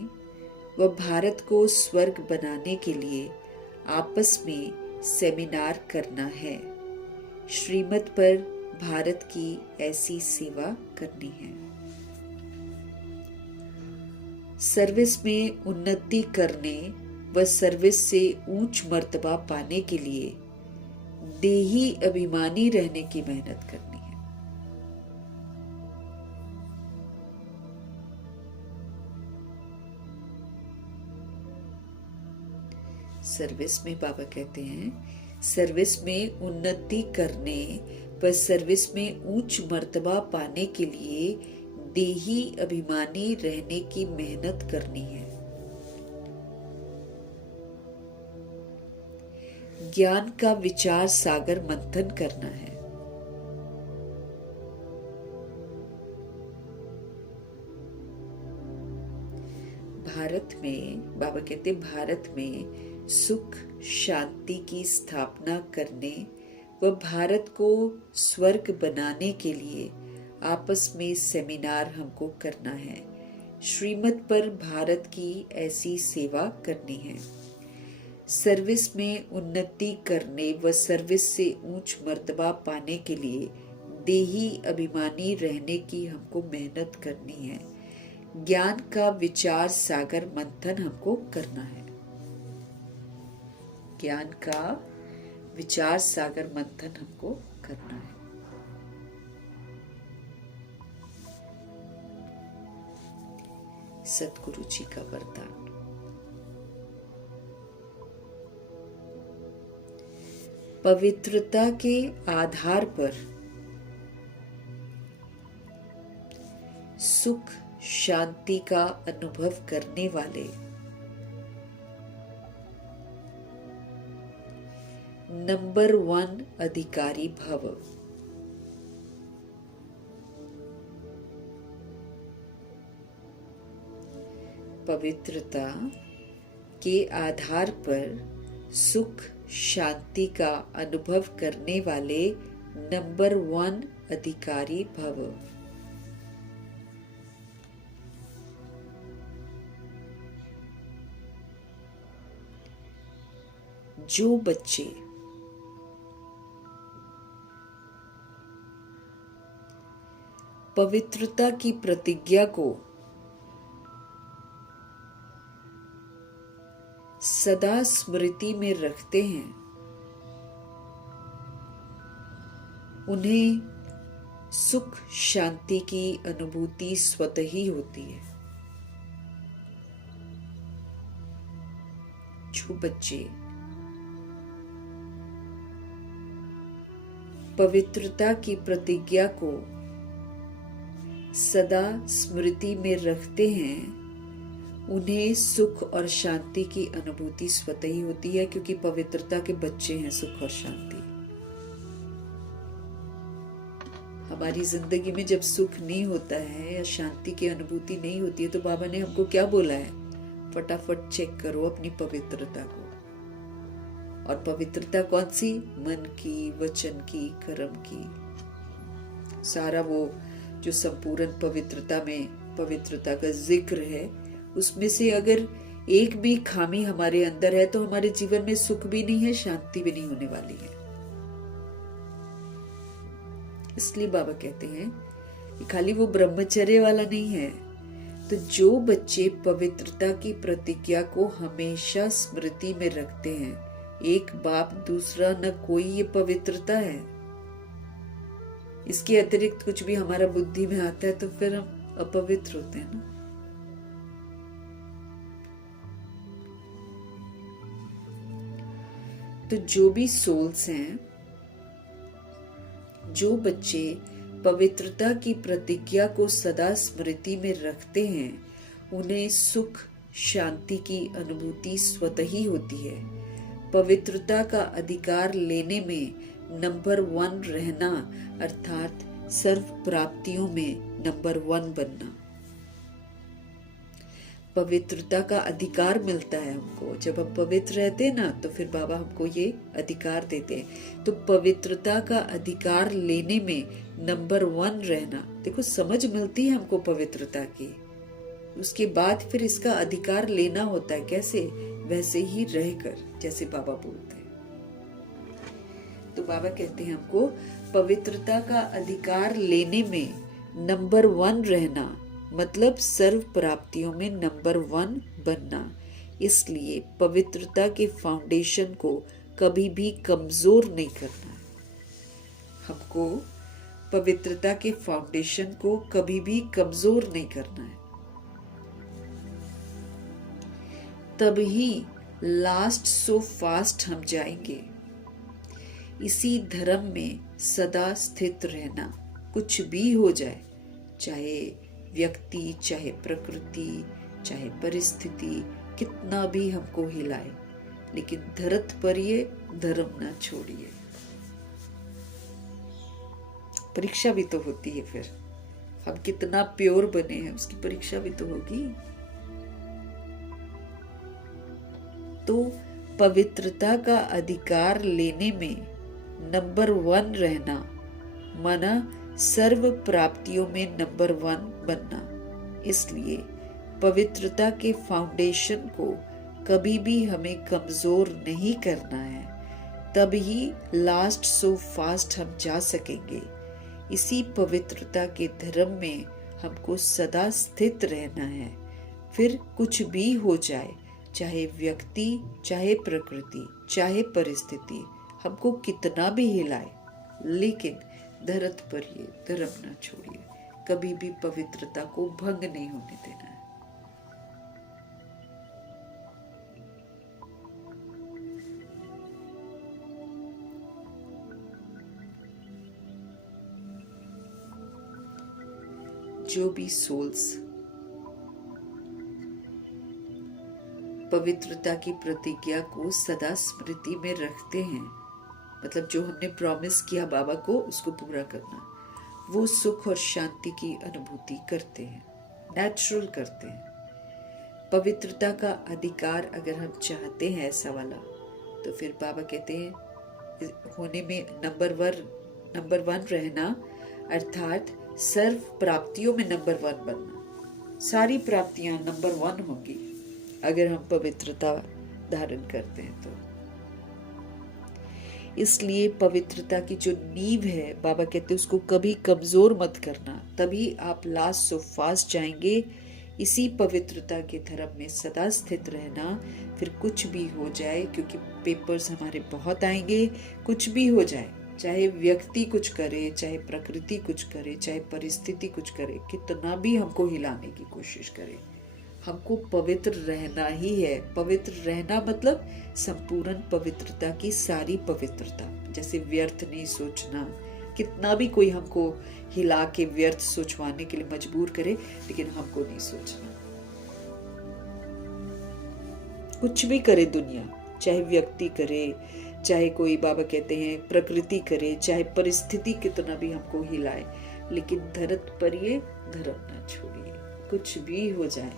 व भारत को स्वर्ग बनाने के लिए आपस में सेमिनार करना है। श्रीमत पर भारत की ऐसी सेवा करनी है। सर्विस में उन्नति करने व सर्विस से ऊंच मर्तबा पाने के लिए देही अभिमानी रहने की मेहनत करनी है। सर्विस में बाबा कहते हैं, सर्विस में उन्नति करने व सर्विस में ऊंच मर्तबा पाने के लिए देही अभिमानी रहने की मेहनत करनी है। ज्ञान का विचार सागर मंथन करना है। भारत में बाबा कहते, भारत में सुख शांति की स्थापना करने व भारत को स्वर्ग बनाने के लिए आपस में सेमिनार हमको करना है। श्रीमत पर भारत की ऐसी सेवा करनी है। सर्विस में उन्नति करने व सर्विस से ऊंच मर्तबा पाने के लिए देही अभिमानी रहने की हमको मेहनत करनी है। ज्ञान का विचार सागर मंथन हमको करना है। ज्ञान का विचार सागर मंथन हमको करना है। सतगुरु जी का वरदान। पवित्रता के आधार पर सुख शांति का अनुभव करने वाले नंबर 1 अधिकारी भव। पवित्रता के आधार पर सुख शांति का अनुभव करने वाले नंबर 1 अधिकारी भव। जो बच्चे पवित्रता की प्रतिज्ञा को सदा स्मृति में रखते हैं, उन्हें सुख शांति की अनुभूति स्वतः ही होती है। जो बच्चे पवित्रता की प्रतिज्ञा को सदा स्मृति में रखते हैं, उन्हें सुख और शांति की अनुभूति स्वतः ही होती है, क्योंकि पवित्रता के बच्चे हैं सुख और शांति। हमारी जिंदगी में जब सुख नहीं होता है या शांति की अनुभूति नहीं होती है, तो बाबा ने हमको क्या बोला है? फटाफट चेक करो अपनी पवित्रता को और पवित्रता कौन सी? मन की, वचन की, कर्म की। सारा वो जो संपूर्ण पवित्रता में पवित्रता का जिक्र है, उसमें से अगर एक भी खामी हमारे अंदर है तो हमारे जीवन में सुख भी नहीं है, शांति भी नहीं होने वाली है। इसलिए बाबा कहते हैं कि खाली वो ब्रह्मचर्य वाला नहीं है। तो जो बच्चे पवित्रता की प्रतिज्ञा को हमेशा स्मृति में रखते हैं, एक बाप दूसरा न कोई, ये पवित्रता है। इसके अतिरिक्त कुछ भी हमारा बुद्धि में आता है तो फिर हम अपवित्र होते हैं ना। तो जो भी सोल्स हैं, जो बच्चे पवित्रता की प्रतिज्ञा को सदा स्मृति में रखते हैं, उन्हें सुख शांति की अनुभूति स्वतः ही होती है। पवित्रता का अधिकार लेने में नंबर 1 रहना, अर्थात सर्व प्राप्तियों में नंबर 1 बनना। पवित्रता का अधिकार मिलता है हमको। जब हम पवित्र रहते हैं ना, तो फिर बाबा हमको ये अधिकार देते हैं। तो पवित्रता का अधिकार लेने में नंबर 1 रहना, देखो समझ मिलती है हमको पवित्रता की, उसके बाद फिर इसका अधिकार लेना होता है। कैसे? वैसे ही रहकर, जैसे बाबा बोलते हैं। तो बाबा कहते हैं हमको पवित्रता का अधिकार लेने में नंबर 1 रहना, मतलब सर्व प्राप्तियों में नंबर 1 बनना। इसलिए पवित्रता के फाउंडेशन को कभी भी कमजोर नहीं करना है। हमको पवित्रता के फाउंडेशन को कभी भी कमजोर नहीं करना है। तभी लास्ट सो फास्ट हम जाएंगे। इसी धर्म में सदा स्थित रहना, कुछ भी हो जाए, चाहे व्यक्ति, चाहे प्रकृति, चाहे परिस्थिति कितना भी हमको हिलाए, लेकिन धरत पर ये धर्म ना छोड़िए। परीक्षा भी तो होती है, फिर हम कितना प्योर बने हैं उसकी परीक्षा भी तो होगी। तो पवित्रता का अधिकार लेने में नंबर 1 रहना, माना सर्व प्राप्तियों में नंबर 1 बनना। इसलिए पवित्रता के फाउंडेशन को कभी भी हमें कमजोर नहीं करना है। तभी लास्ट सो फास्ट हम जा सकेंगे। इसी पवित्रता के धर्म में हमको सदा स्थित रहना है। फिर कुछ भी हो जाए, चाहे व्यक्ति, चाहे प्रकृति, चाहे परिस्थिति हमको कितना भी हिलाए, लेकिन धरत पर ये धर्म ना छोड़िए। कभी भी पवित्रता को भंग नहीं होने देना है। जो भी सोल्स पवित्रता की प्रतिज्ञा को सदा स्मृति में रखते हैं, मतलब जो हमने प्रॉमिस किया बाबा को, उसको पूरा करना, वो सुख और शांति की अनुभूति करते हैं, नेचुरल करते हैं। पवित्रता का अधिकार अगर हम चाहते हैं ऐसा वाला, तो फिर बाबा कहते हैं होने में नंबर 1 रहना, अर्थात सर्व प्राप्तियों में नंबर 1 बनना। सारी प्राप्तियां नंबर 1 होंगी अगर हम पवित्रता धारण करते हैं तो। इसलिए पवित्रता की जो नींव है, बाबा कहते हैं उसको कभी कमजोर मत करना, तभी आप लास्ट सो फास्ट जाएंगे। इसी पवित्रता के धर्म में सदा स्थित रहना। फिर कुछ भी हो जाए, क्योंकि पेपर्स हमारे बहुत आएंगे, कुछ भी हो जाए, चाहे व्यक्ति कुछ करे, चाहे प्रकृति कुछ करे, चाहे परिस्थिति कुछ करे, कितना भी हमको हिलाने की कोशिश करे, हमको पवित्र रहना ही है। पवित्र रहना मतलब संपूर्ण पवित्रता की सारी पवित्रता। जैसे व्यर्थ नहीं सोचना, कितना भी कोई हमको हिला के व्यर्थ सोचवाने के लिए मजबूर करे, लेकिन हमको नहीं सोचना। कुछ भी करे दुनिया, चाहे व्यक्ति करे, चाहे कोई, बाबा कहते हैं प्रकृति करे, चाहे परिस्थिति कितना भी हमको हिलाए, लेकिन धरत पर ये धर्म ना छोड़िए। कुछ भी हो जाए,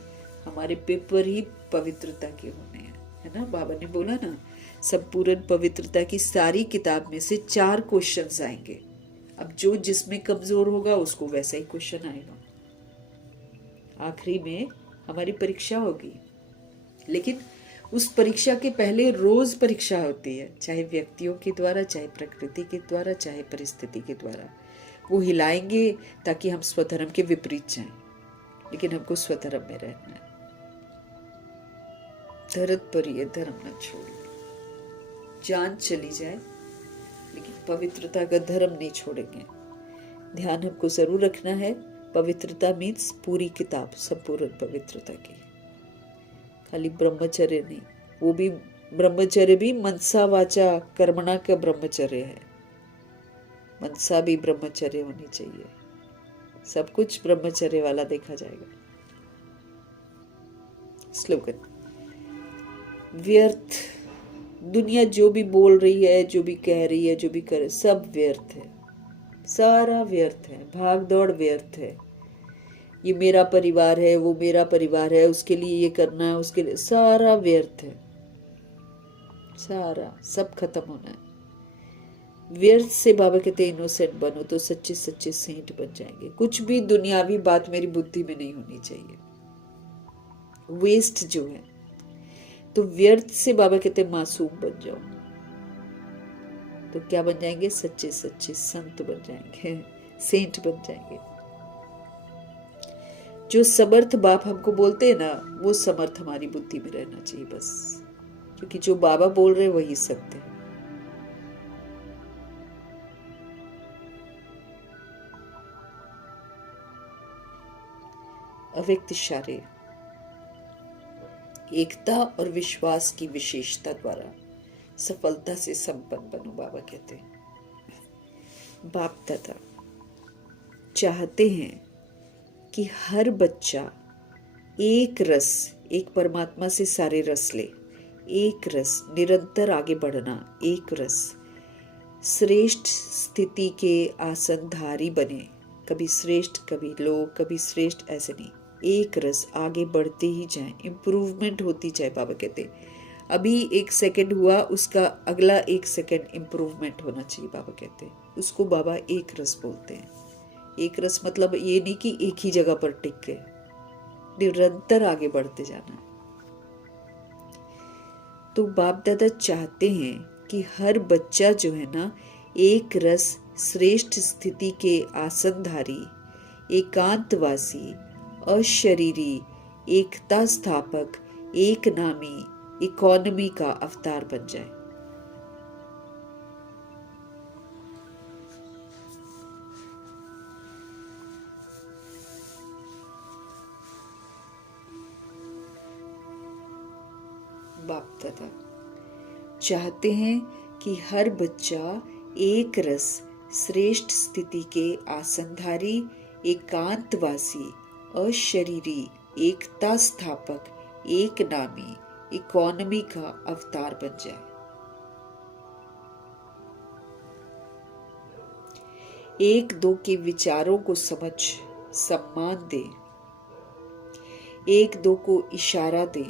हमारे पेपर ही पवित्रता के होने हैं। है ना। बाबा ने बोला ना, संपूर्ण पवित्रता की सारी किताब में से 4 क्वेश्चंस आएंगे। अब जो जिसमें कमजोर होगा उसको वैसा ही क्वेश्चन आएगा। आखिरी में हमारी परीक्षा होगी, लेकिन उस परीक्षा के पहले रोज परीक्षा होती है, चाहे व्यक्तियों के द्वारा, चाहे प्रकृति के द्वारा, चाहे परिस्थिति के द्वारा। वो हिलाएंगे ताकि हम स्वधर्म के विपरीत जाएं, लेकिन हमको स्वधर्म में रहना है। धरत पर ये धर्म न छोड़िए, जान चली जाए लेकिन पवित्रता का धर्म नहीं छोड़ेंगे। ध्यान हमको जरूर रखना है, पवित्रता मीन्स पूरी किताब, संपूर्ण पवित्रता की, खाली ब्रह्मचर्य नहीं। वो भी ब्रह्मचर्य भी मनसा वाचा कर्मणा का ब्रह्मचर्य है। मनसा भी ब्रह्मचर्य होनी चाहिए, सब कुछ ब्रह्मचर्य वाला देखा जाएगा। स्लोगन, व्यर्थ दुनिया जो भी बोल रही है, जो भी कह रही है, जो भी करे, सब व्यर्थ है, सारा व्यर्थ है। भाग दौड़ व्यर्थ है। ये मेरा परिवार है, वो मेरा परिवार है, उसके लिए ये करना है, उसके लिए, सारा व्यर्थ है, सारा सब खत्म होना है। व्यर्थ से बाबा कहते इनोसेंट बनो तो सच्चे सच्चे सेंट बन जाएंगे। कुछ भी दुनियावी बात मेरी बुद्धि में नहीं होनी चाहिए, वेस्ट जो है। तो व्यर्थ से बाबा कहते मासूम बन जाओ, तो क्या बन जाएंगे? सच्चे सच्चे संत बन जाएंगे, सेंट बन जाएंगे। जो समर्थ बाप हमको बोलते हैं ना, वो समर्थ हमारी बुद्धि में रहना चाहिए बस, क्योंकि जो बाबा बोल रहे वही सत्य है। अव्यक्त इशारे, एकता और विश्वास की विशेषता द्वारा सफलता से संपन्न बनो, बाबा कहते हैं। बाप दादा चाहते हैं कि हर बच्चा एक रस, एक परमात्मा से सारे रस ले, एक रस, निरंतर आगे बढ़ना, एक रस, श्रेष्ठ स्थिति के आसनधारी बने। कभी श्रेष्ठ, कभी लो, कभी श्रेष्ठ, ऐसे नहीं, एक रस आगे बढ़ते ही जाए, इम्प्रूवमेंट होती जाए। बाबा कहते अभी 1 सेकंड हुआ, उसका अगला 1 सेकंड इम्प्रूवमेंट होना चाहिए। बाबा कहते उसको बाबा एक रस बोलते हैं। एक रस मतलब ये नहीं कि एक ही जगह पर टिक के, निरंतर आगे बढ़ते जाना। तो बाप दादा चाहते हैं कि हर बच्चा जो है ना, एक रस, श्रेष्ठ स्थिति के आसनधारी, एकांतवासी, अशरीरी, एकता स्थापक, एक नामी, इकोनॉमी का अवतार बन जाए। बाप दादा चाहते हैं कि हर बच्चा एक रस, श्रेष्ठ स्थिति के आसनधारी, एकांतवासी, अशरीरी, एकता स्थापक, एक नामी, इकोनॉमी का अवतार बन जाए। एक दो के विचारों को समझ सम्मान दे, एक दो को इशारा दे,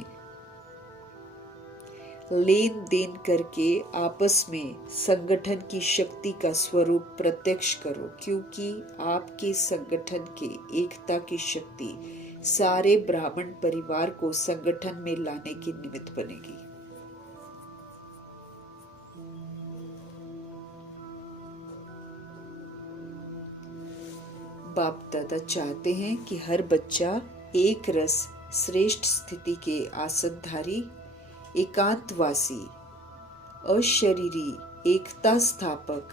लेन देन करके आपस में संगठन की शक्ति का स्वरूप प्रत्यक्ष करो, क्योंकि आपके संगठन के एकता की शक्ति सारे ब्राह्मण परिवार को संगठन में लाने की निमित्त बनेगी। बाप दादा चाहते हैं कि हर बच्चा एक रस, श्रेष्ठ स्थिति के आसनधारी, एकांतवासी, अशरीरी, एकता स्थापक,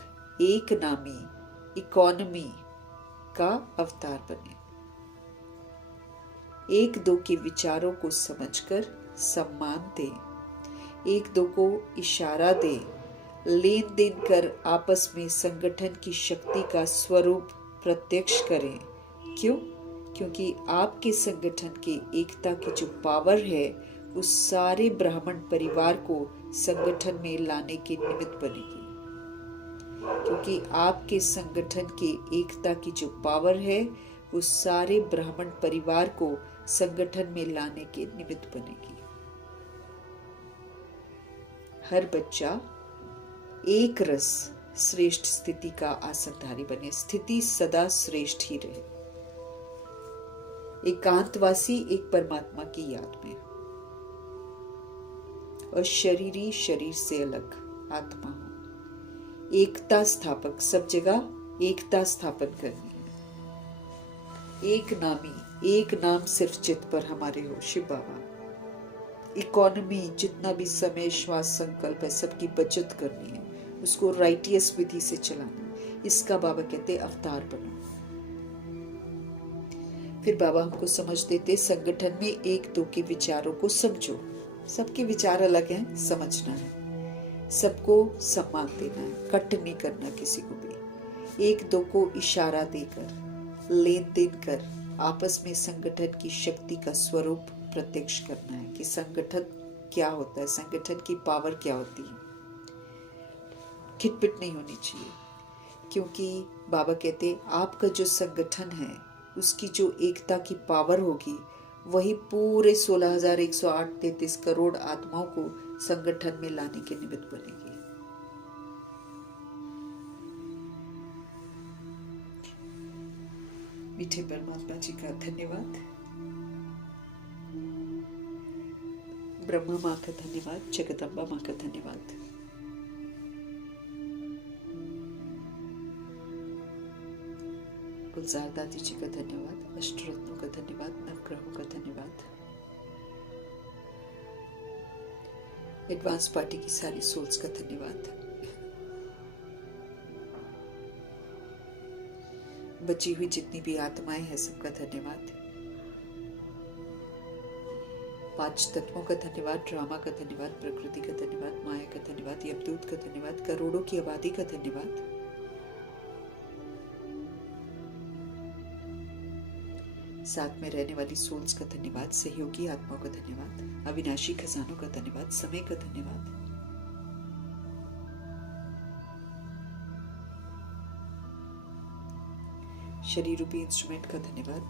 एक नामी, इकोनॉमी का अवतार बने। एक दो के विचारों को समझकर सम्मान दे, एक दो को इशारा दे, लेन देन कर आपस में संगठन की शक्ति का स्वरूप प्रत्यक्ष करें। क्यों? क्योंकि आपके संगठन के एकता की जो पावर है, उस सारे ब्राह्मण परिवार को संगठन में लाने के निमित्त बनेगी। क्योंकि आपके संगठन के एकता की जो पावर है, उस सारे ब्राह्मण परिवार को संगठन में लाने के निमित्त बनेगी। हर बच्चा एक रस श्रेष्ठ स्थिति का आसनधारी बने, स्थिति सदा श्रेष्ठ ही रहे, एकांतवासी एक परमात्मा की याद में, और शरीरी शरीर से अलग आत्मा हो, एकता स्थापक, सब जगह एकता स्थापन करनी है। एक नाम सिर्फ चित्त पर हमारे हो, शिव बाबा। इकोनॉमी, जितना भी समय श्वास संकल्प है, सबकी बचत करनी है, उसको राइटियस विधि से चलाना। इसका बाबा कहते अवतार बनो। फिर बाबा हमको समझ देते संगठन में एक दो के विचारों को समझो, सबके विचार अलग हैं, समझना है, सबको सम्मान देना है, कट नहीं करना किसी को भी, एक दो को इशारा देकर, लेन देन कर आपस में संगठन की शक्ति का स्वरूप प्रत्यक्ष करना है कि संगठन क्या होता है, संगठन की पावर क्या होती है। खिटपिट नहीं होनी चाहिए, क्योंकि बाबा कहते आपका जो संगठन है उसकी जो एकता की पावर होगी वही पूरे 16,108-33 करोड़ आत्माओं को संगठन में लाने के निमित्त बनेगी। मीठे परमात्मा जी का धन्यवाद, ब्रह्मा माँ का धन्यवाद, जगदम्बा माँ का धन्यवाद। गुलजार दादी जी का धन्यवाद, अष्टरत्नों का धन्यवाद, नवग्रहों का धन्यवाद, एडवांस पार्टी की सारी सोल्स का धन्यवाद, बची हुई जितनी भी आत्माएं हैं सबका धन्यवाद, 5 तत्वों का धन्यवाद, ड्रामा का धन्यवाद, प्रकृति का धन्यवाद, माया का धन्यवाद, यमदूत का धन्यवाद, करोड़ों की आबादी का धन्यवाद, साथ में रहने वाली सोल्स का धन्यवाद, सहयोगी आत्माओं का धन्यवाद, अविनाशी खजानों का धन्यवाद, समय का धन्यवाद, शरीर रूपी इंस्ट्रूमेंट का धन्यवाद,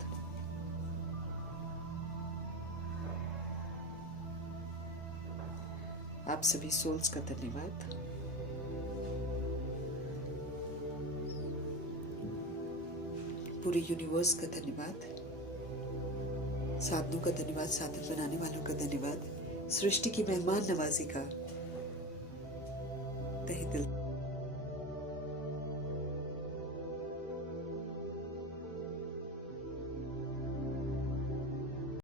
आप सभी सोल्स का धन्यवाद, पूरे यूनिवर्स का धन्यवाद, साधनों का धन्यवाद, साधन बनाने वालों का धन्यवाद, सृष्टि की मेहमान नवाजी का तहे दिल